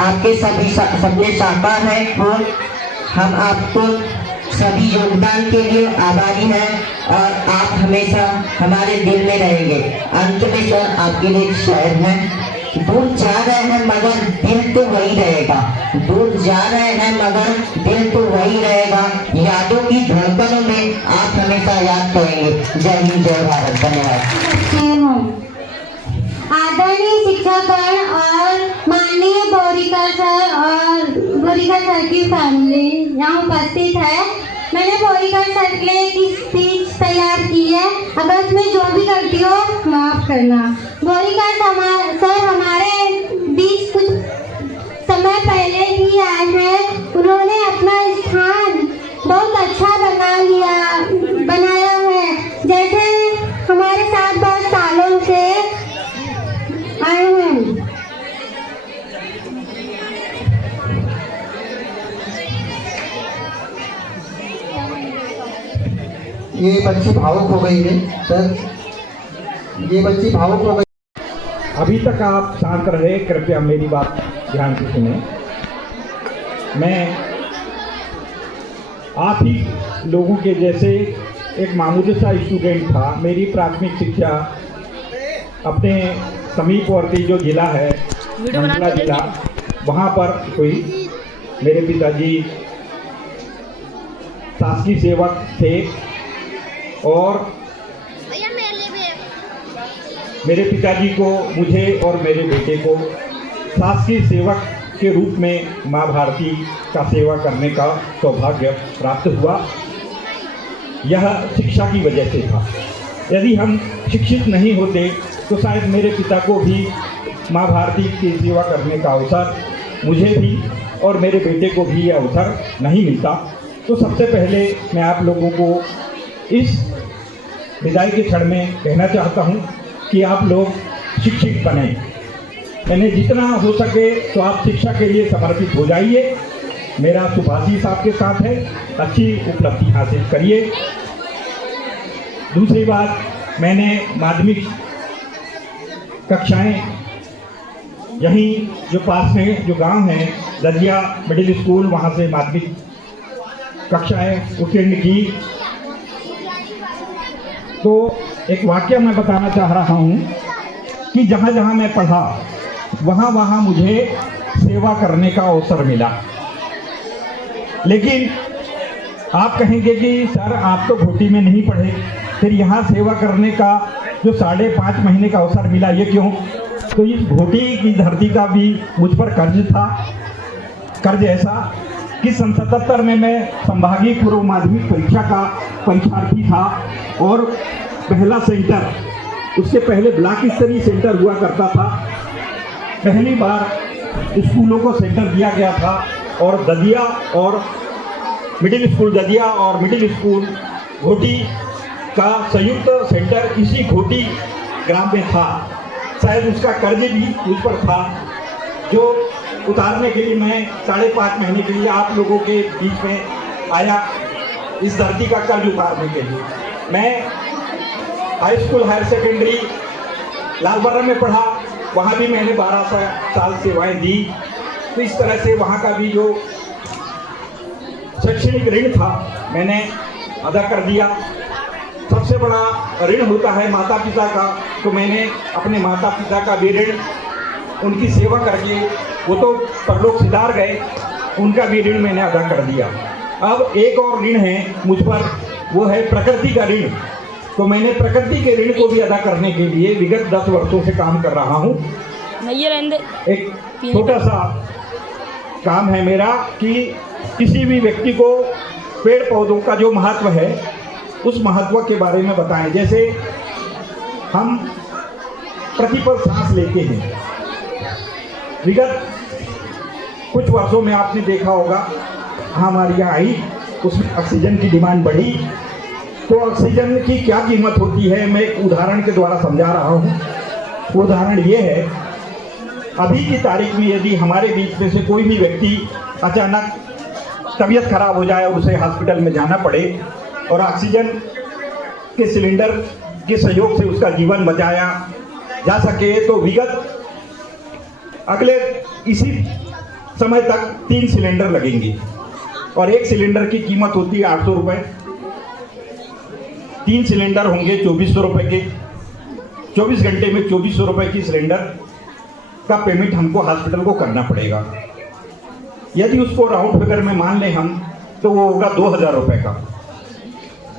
आपके सभी सपने साकार हैं और हम आपको सभी योगदान के लिए आभारी हैं और आप हमेशा हमारे दिल में रहेंगे। अंत में सर, आपके लिए एक शायर है, दूर जा रहे हैं मगर दिल तो वही रहेगा। दूर जा रहे हैं मगर दिल तो वही रहेगा। यादों की धड़कनों में आप हमेशा याद करेंगे। जय हिंद, जय भारत। धन्यवाद। आदरणीय शिक्षकगण और माननीय बोरीकर सर की फैमिली यहाँ उपस्थित है। मैंने बोरीकर सर के लिए एक स्पीच तैयार की है, अगर उसमें जो भी गलती हो माफ करना। बोरीकर सर हमारे बीच कुछ समय पहले ही आए हैं। उन्होंने अपना स्थान बहुत अच्छा बनाया है, जैसे हमारे साथ बहुत सालों से आए हैं। ये बच्ची भावुक हो गई है सर, ये बच्ची भावुक हो गई। अभी तक आप शांत रहे, कृपया मेरी बात ध्यान से सुने। मैं आप ही लोगों के जैसे एक मामूली सा स्टूडेंट था। मेरी प्राथमिक शिक्षा अपने समीपवर्ती जो जिला है मंडला जिला, वहाँ पर हुई। मेरे पिताजी शासकीय सेवक थे और मेरे पिताजी को, मुझे और मेरे बेटे को शासकीय सेवक के रूप में माँ भारती का सेवा करने का सौभाग्य प्राप्त हुआ। यह शिक्षा की वजह से था। यदि हम शिक्षित नहीं होते तो शायद मेरे पिता को भी माँ भारती की सेवा करने का अवसर, मुझे भी और मेरे बेटे को भी यह अवसर नहीं मिलता। तो सबसे पहले मैं आप लोगों को इस विदाई के क्षण में कहना चाहता हूँ कि आप लोग शिक्षित बने। यानी जितना हो सके तो आप शिक्षा के लिए समर्पित हो जाइए। मेरा सुभाषिस आपके साथ है, अच्छी उपलब्धि हासिल करिए। दूसरी बात, मैंने माध्यमिक कक्षाएं यहीं जो पास में जो गांव है ललिया मिडिल स्कूल, वहाँ से माध्यमिक कक्षाएं उत्तीर्ण की। तो एक वाक्य मैं बताना चाह रहा हूँ कि जहाँ जहाँ मैं पढ़ा वहाँ वहाँ मुझे सेवा करने का अवसर मिला। लेकिन आप कहेंगे कि सर आप तो घोटी में नहीं पढ़े, फिर यहाँ सेवा करने का जो 5.5 महीने का अवसर मिला, ये क्यों? तो इस घोटी की धरती का भी मुझ पर कर्ज था। कर्ज ऐसा कि सन 77 में मैं संभागीय पूर्व माध्यमिक परीक्षा का परीक्षार्थी था और पहला सेंटर, उससे पहले ब्लॉक स्तरीय सेंटर हुआ करता था। पहली बार स्कूलों को सेंटर दिया गया था और ददिया और मिडिल स्कूल ददिया और मिडिल स्कूल घोटी का संयुक्त सेंटर इसी घोटी ग्राम में था। शायद उसका कर्ज भी मुझ पर था, जो उतारने के लिए मैं 5.5 महीने के लिए आप लोगों के बीच में आया, इस धरती का कर्ज उतारने के लिए। मैं high school higher secondary Lalbarra में पढ़ा, वहाँ भी मैंने 12 साल सेवाएं दी। तो इस तरह से वहाँ का भी जो शैक्षणिक ऋण था मैंने अदा कर दिया। सबसे बड़ा ऋण होता है माता पिता का, तो मैंने अपने माता पिता का भी ऋण, उनकी सेवा करके, वो तो परलोक सिधार गए, उनका भी ऋण मैंने अदा कर दिया। अब एक और ऋण है मुझ पर, वो है प्रकृति का ऋण। तो मैंने प्रकृति के ऋण को भी अदा करने के लिए विगत 10 वर्षों से काम कर रहा हूँ। एक छोटा सा काम है मेरा कि किसी भी व्यक्ति को पेड़ पौधों का जो महत्व है उस महत्व के बारे में बताएं। जैसे हम प्रतिपल सांस लेते हैं, विगत कुछ वर्षों में आपने देखा होगा हमारे यहाँ आई, उसमें ऑक्सीजन की डिमांड बढ़ी। तो ऑक्सीजन की क्या कीमत होती है, मैं एक उदाहरण के द्वारा समझा रहा हूँ। उदाहरण ये है, अभी की तारीख में यदि हमारे बीच में से कोई भी व्यक्ति अचानक तबीयत खराब हो जाए और उसे हॉस्पिटल में जाना पड़े और ऑक्सीजन के सिलेंडर के सहयोग से उसका जीवन बचाया जा सके, तो विगत अगले इसी समय तक 3 सिलेंडर लगेंगे और एक सिलेंडर की कीमत होती है 800 रुपये। 3 सिलेंडर होंगे 2400 रुपये के। 24 घंटे में 2400 रुपये की सिलेंडर का पेमेंट हमको हॉस्पिटल को करना पड़ेगा। यदि उसको राउंड फिगर में मान लें हम, तो वो होगा 2000 रुपये का।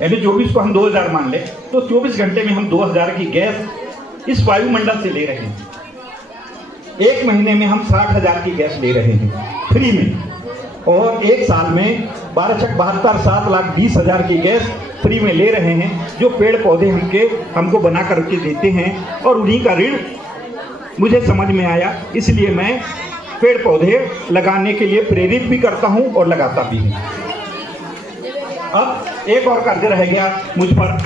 यानी 24 को हम 2000 मान लें, तो 24 घंटे में हम 2000 की गैस इस वायुमंडल से ले रहे हैं। एक महीने में हम 60,000 की गैस ले रहे हैं फ्री में, और एक साल में 12×72 7,20,000 की गैस फ्री में ले रहे हैं, जो पेड़ पौधे हमको बना करके देते हैं। और उन्हीं का ऋण मुझे समझ में आया, इसलिए मैं पेड़ पौधे लगाने के लिए प्रेरित भी करता हूं और लगाता भी हूं। अब एक और कार्य रह गया मुझ पर,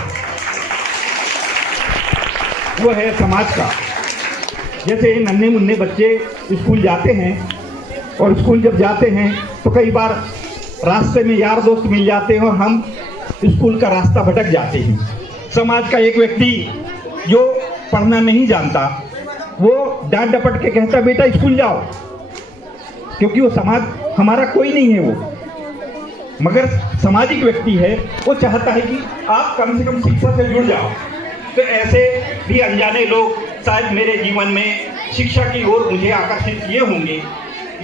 वो है समाज का। जैसे नन्हे मुन्ने बच्चे स्कूल जाते हैं और स्कूल जब जाते हैं तो कई बार रास्ते में यार दोस्त मिल जाते हैं और हम स्कूल का रास्ता भटक जाते हैं। समाज का एक व्यक्ति जो पढ़ना नहीं जानता, वो डांट डपट के कहता बेटा स्कूल जाओ, क्योंकि वो समाज हमारा कोई नहीं है वो, मगर सामाजिक व्यक्ति है, वो चाहता है कि आप कम से कम शिक्षा से जुड़ जाओ। तो ऐसे भी अनजाने लोग शायद मेरे जीवन में शिक्षा की ओर मुझे आकर्षित किए होंगे।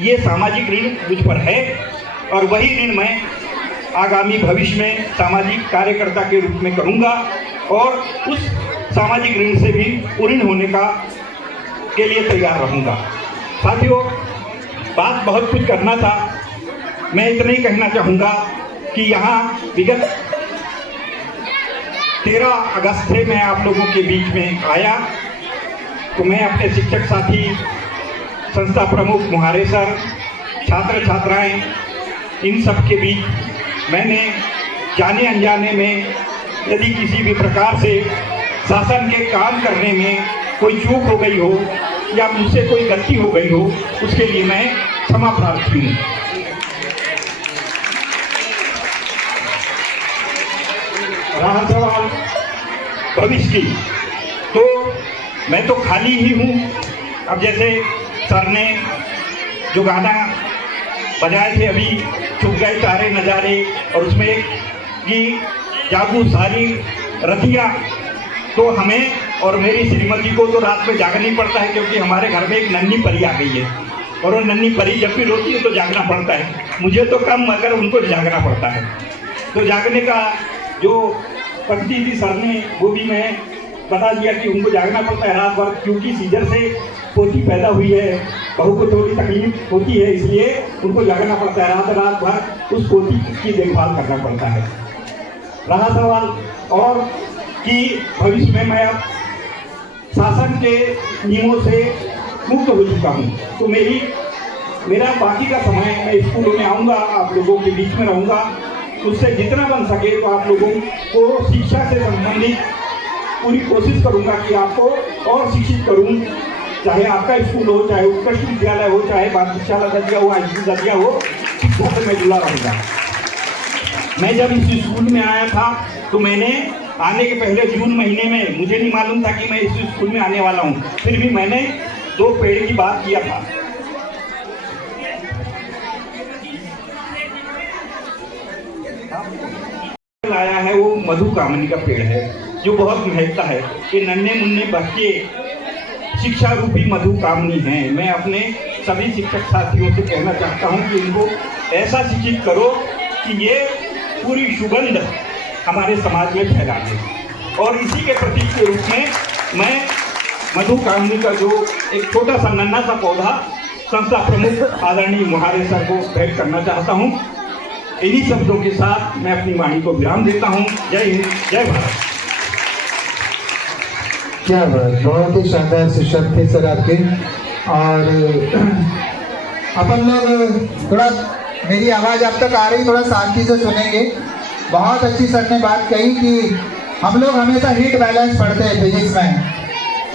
ये सामाजिक ऋण मुझ पर है और वही ऋण मैं आगामी भविष्य में सामाजिक कार्यकर्ता के रूप में करूँगा और उस सामाजिक ऋण से भी ऋण होने के लिए तैयार रहूँगा। साथियों, बात बहुत कुछ करना था, मैं इतना ही कहना चाहूँगा कि यहाँ विगत 13 अगस्त से मैं आप लोगों के बीच में आया, तो मैं अपने शिक्षक साथी, संस्था प्रमुख, मुहारे सर, छात्र छात्राएं, इन सब के बीच मैंने जाने अनजाने में यदि किसी भी प्रकार से शासन के काम करने में कोई चूक हो गई हो या मुझसे कोई गलती हो गई हो, उसके लिए मैं क्षमा प्रार्थी हूँ। रहा सवाल भविष्य की, तो मैं तो खाली ही हूँ। अब जैसे सर ने जो गाना बजाए थे अभी, छुप गए तारे नजारे, और उसमें एक कि जागू सारी रतिया, तो हमें और मेरी श्रीमती को तो रात में जागना ही पड़ता है, क्योंकि हमारे घर में एक नन्ही परी आ गई है और वो नन्ही परी जब भी रोती है तो जागना पड़ता है। मुझे तो कम, मगर उनको जागना पड़ता है। तो जागने का जो प्रतिनिधि सर ने वो भी मैं बता दिया कि उनको जागना पड़ता है रात भर, क्योंकि सीजर से पोती पैदा हुई है, बहू को थोड़ी तकलीफ होती है, इसलिए उनको जागना पड़ता है रात भर, उस पोती की देखभाल करना पड़ता है। रहा सवाल और कि भविष्य में मैं अब शासन के नियमों से मुक्त हो चुका हूँ, तो मेरा बाकी का समय मैं स्कूलों में आऊँगा, आप लोगों के बीच में रहूँगा, उससे जितना बन सके तो आप लोगों को शिक्षा से संबंधित पूरी कोशिश करूँगा कि आपको और शिक्षित करूँ, चाहे आपका स्कूल हो, चाहे उत्कृष्ट विद्यालय हो, चाहे पाठशाला दर्जा हो, हाईस्कूल दर्जा हो, शिक्षा से मैं जुड़ा रहूँगा। मैं जब इस स्कूल में आया था तो मैंने आने के पहले जून महीने में मुझे नहीं मालूम था कि मैं इस स्कूल में आने वाला हूँ, फिर भी मैंने 2 पेड़ की बात किया था। लाया है वो मधुकामनी का पेड़ है जो बहुत महकता है। ये नन्हे मुन्ने बच्चे शिक्षा रूपी मधुकामनी हैं। मैं अपने सभी शिक्षक साथियों से कहना चाहता हूँ कि इनको ऐसा शिक्षित करो कि ये पूरी सुगंध हमारे समाज में फैला दे, और इसी के प्रतीक के रूप में मैं मधुकामनी का जो एक छोटा सा नन्हा सा पौधा संस्था प्रमुख आदरणीय मुहारे सर को भेंट करना चाहता हूँ। इन्हीं शब्दों के साथ मैं अपनी वाणी को विराम देता हूँ। जय हिंद, जय भारत। क्या बात, बहुत ही शानदार शिक्षक थे सर आपके। और अपन लोग थोड़ा, मेरी आवाज़ आप तक आ रही, थोड़ा शांति से सुनेंगे। बहुत अच्छी सर ने बात कही कि हम लोग हमेशा हीट बैलेंस पढ़ते हैं फिजिक्स में,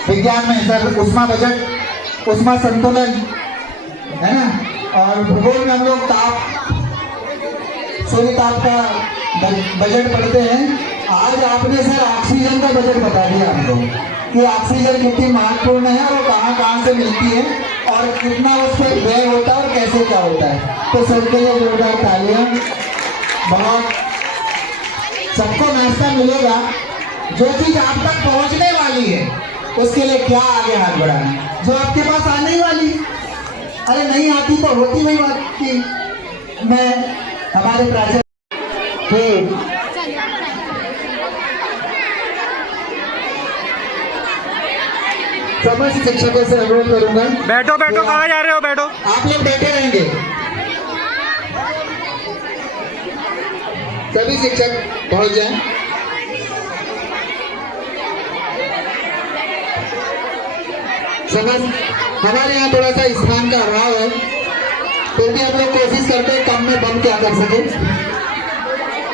विज्ञान में सर, उष्मा बजट, उष्मा संतुलन, है ना, और भूगोल में हम लोग ताप, सूर्य ताप का बजट पढ़ते हैं। आज आपने सर ऑक्सीजन का बजट बता दिया हमको कि ऑक्सीजन कितनी महत्वपूर्ण है और कहाँ कहाँ से मिलती है और कितना उस पर व्यय होता है और कैसे क्या होता है। तो सर के लिए जोरदार तालियां। बहुत सबको नाश्ता मिलेगा, जो चीज़ आप तक पहुँचने वाली है उसके लिए क्या आगे हाथ बढ़ाना, जो आपके पास आने ही वाली, अरे नहीं आती तो होती वही बात कि मैं हमारे प्राचार्य समस्त शिक्षकों से अनुरोध करूंगा, बैठो बैठो, कहाँ जा रहे हो, बैठो। आप लोग बैठे रहेंगे, सभी शिक्षक पहुंच जाएं। समझ, हमारे यहाँ थोड़ा सा स्थान का अभाव है, फिर भी हम लोग कोशिश करते हैं कम में बम क्या कर सके।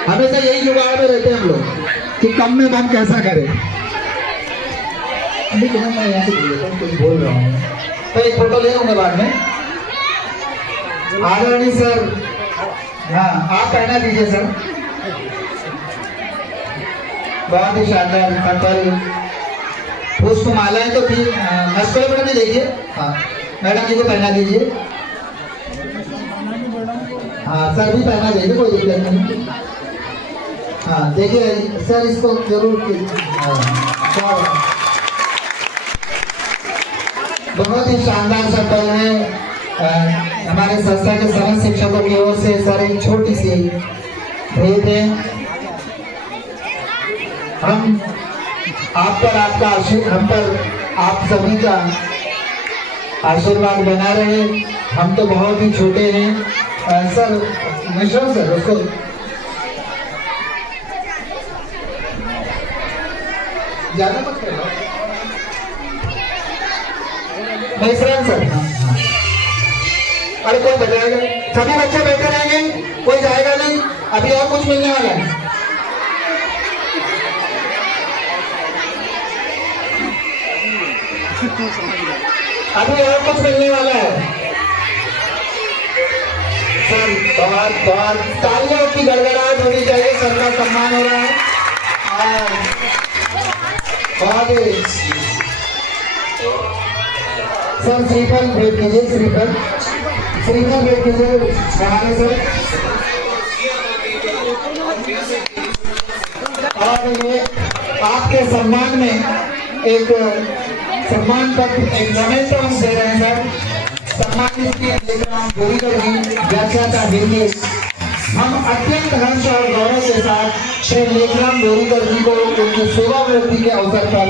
हमेशा यही जुगाड़ में रहते हैं हम लोग कि कम में बम कैसा करें। अभी तो मैं यहाँ से कुछ बोल रहा हूँ, तो एक फोटो ले लूँगा बाद में। आदरणीय सर, हाँ आप पहना दीजिए सर, बहुत ही शानदार कपल पुष्प मालाएं तो थी। नस्कोले मैडम देखिए, हाँ मैडम जी को पहना दीजिए, हाँ सर भी पहना दीजिए, कोई दिक्कत नहीं। हाँ देखिए सर, इसको जरूर बहुत ही शानदार सफल है। हमारे संस्था के समस्त शिक्षकों की ओर से सर एक छोटी सी भेंट है। हम आप पर आपका हम पर आप सभी का आशीर्वाद बना रहे। हम तो बहुत ही छोटे हैं सर, मिश्रा सर उसको ज्यादा मत करो, मिश्रा सर। अरे कोई बजाएगा, सभी बच्चे बैठे रहेंगे, कोई जाएगा नहीं, अभी और कुछ मिलने वाला है। अभी और कुछ मिलने वाला है सर। बहुत तालियों की गड़गड़ाहट होनी चाहिए, सर का सम्मान हो रहा है। और बहुत ही सर श्रीफल भेंट कीजिए, श्रीफल भेंट कीजिए हमारे सर। और ये आपके सम्मान में एक सम्मान पत्र, एक मोमेंटो हम दे रहे हैं सर। सम्मानित की व्याख्याता हिंदी हम अत्यंत हर्ष और गौरव के साथ श्री लेखराम बोरीकर जी को उनकी सेवावृत्ति के अवसर पर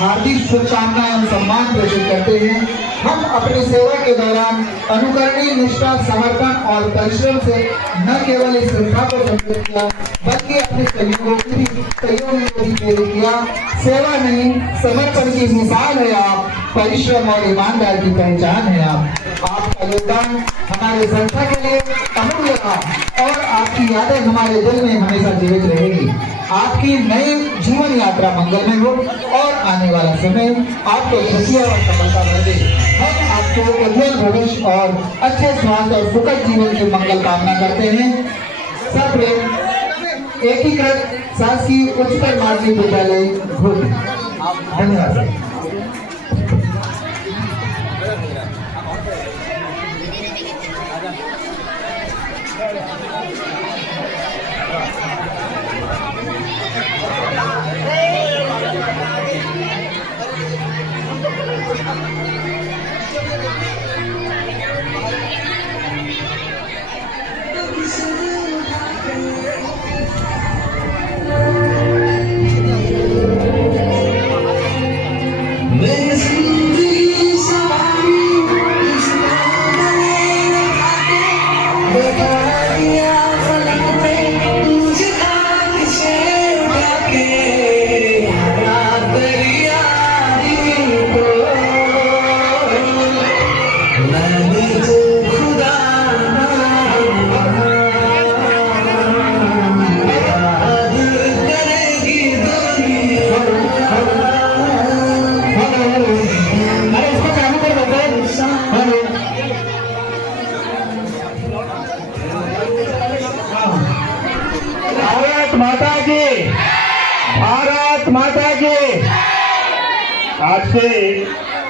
हार्दिक शुभकामनाएं एवं सम्मान प्रेषित करते हैं। हम अपनी सेवा के दौरान अनुकरणीय निष्ठा, समर्पण और परिश्रम से न केवल इस संस्था को समर्पित किया बल्कि अपने सहयोगियों को भी प्रेरित किया। सेवा नहीं, समर्पण की मिसाल है आप, परिश्रम और ईमानदार की पहचान है आप। आपका योगदान हमारे संस्था के लिए अमूल्य था और आपकी यादें हमारे दिल में हमेशा जीवित रहेगी। आपकी नई जीवन यात्रा मंगलमय हो और आने वाला समय आपको खुशियां और सफलता भर दे। हम आपको उज्जवल भविष्य और अच्छे स्वास्थ्य और सुखद जीवन की मंगल कामना करते हैं। सब एकीकृत शासकीय उच्चतर माध्यमिक विद्यालय घोट। धन्यवाद। भारत माता की। आज के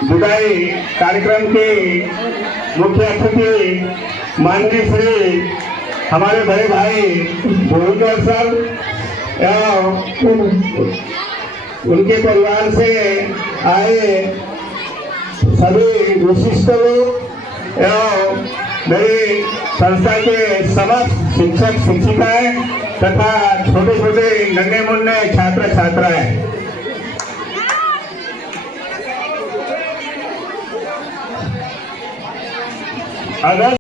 विदाई कार्यक्रम के मुख्य अतिथि माननीय श्री हमारे बड़े भाई बोरीकर सर एवं उनके परिवार से आए सभी विशिष्ट लोग एवं मेरी संस्था के समस्त शिक्षक शिक्षिकाएं तथा छोटे छोटे नन्हे मुन्ने छात्र छात्राएं, अगर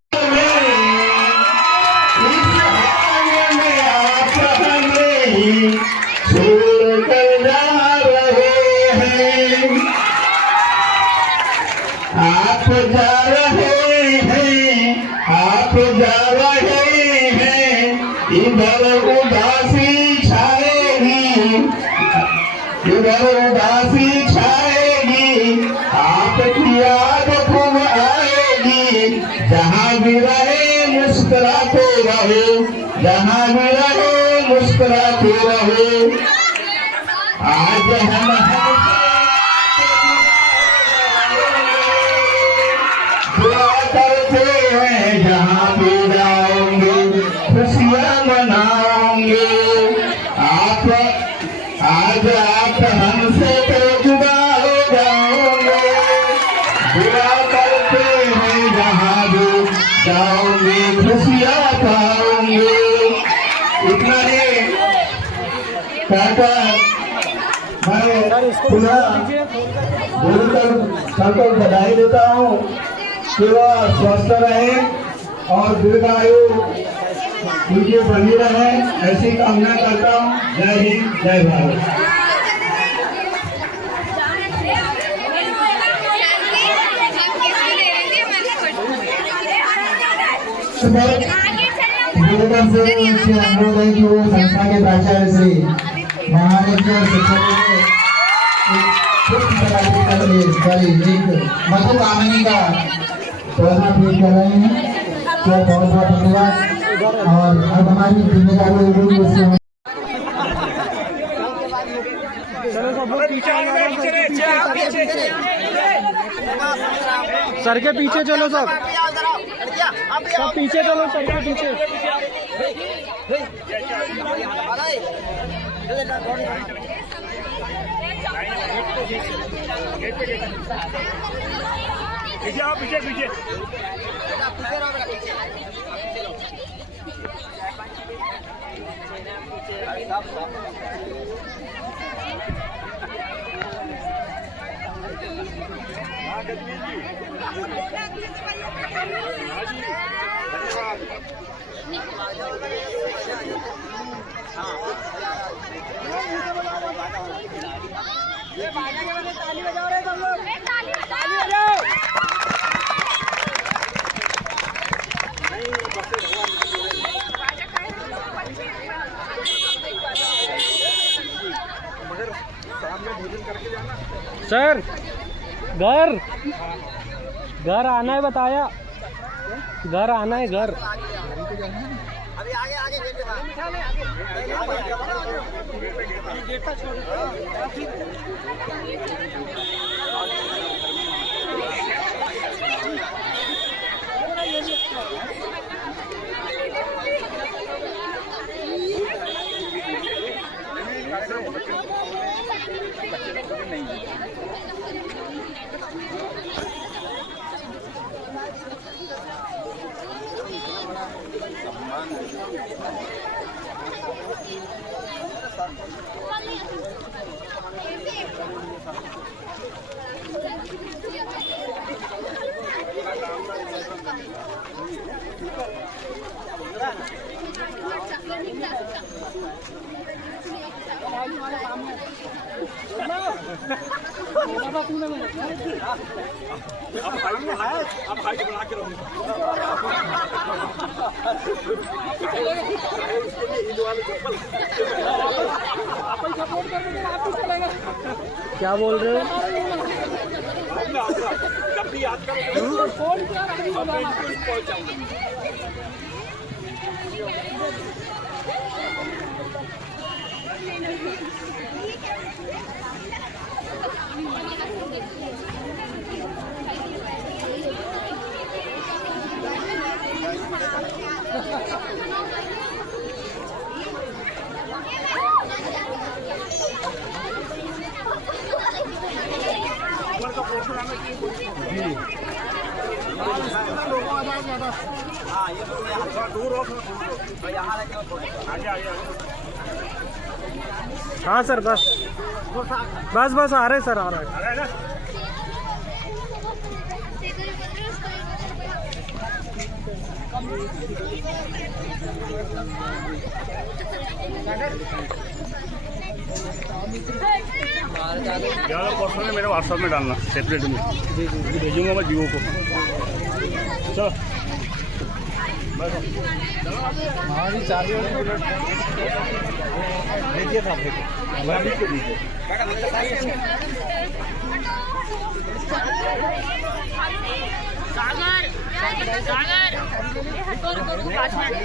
छोड़ कर जा रहे हैं, आप जा रहे हैं, आप जा रहे हैं, इधर उदासी छाएगी, इधर उदासी छाएगी, आपकी याद खूब आएगी। जहाँ भी रहे मुस्कुराते रहो, जहाँ भी रहे मुस्कुराते रहो। आज हम दुआ करते हैं, जहाँ भी जाओगे खुशियाँ मनाओगे। आप आज हमसे तो जुदा हो जाओगे। दुआ करते हैं, जहाँ भी जाओगे खुशियाँ पाओगे। इतना ही कहकर मैं पुनः बोलकर सबको बधाई देता हूँ कि वह स्वस्थ रहे और दीर्घायु उनकी बनी रहे, ऐसी कामना करता हूँ। जय हिंद, जय भारत। अनुरोध है कि वो संस्था के प्राचार्य श्री महाराज और शिक्षक मधु कामनी का प्रेरणा पेश कर रहे हैं। तो बहुत बहुत धन्यवाद। और अब हमारी जिम्मेदारी होगी सर के पीछे चलो, सब पीछे चलो, सर के पीछे। पीछे पीछे सर घर घर आना है, बताया घर आना है घर। क्या बोल रहे हो? हाँ सर, बस बस बस आ रहे सर, आ रहे हैं। पर्सनल में मेरे व्हाट्सएप में डालना सेपरेट में, भेजूंगा मैं जियो को। चलो हाँ जी, 4 मिनट भेजिए था सागर सागर रुको 5 मिनट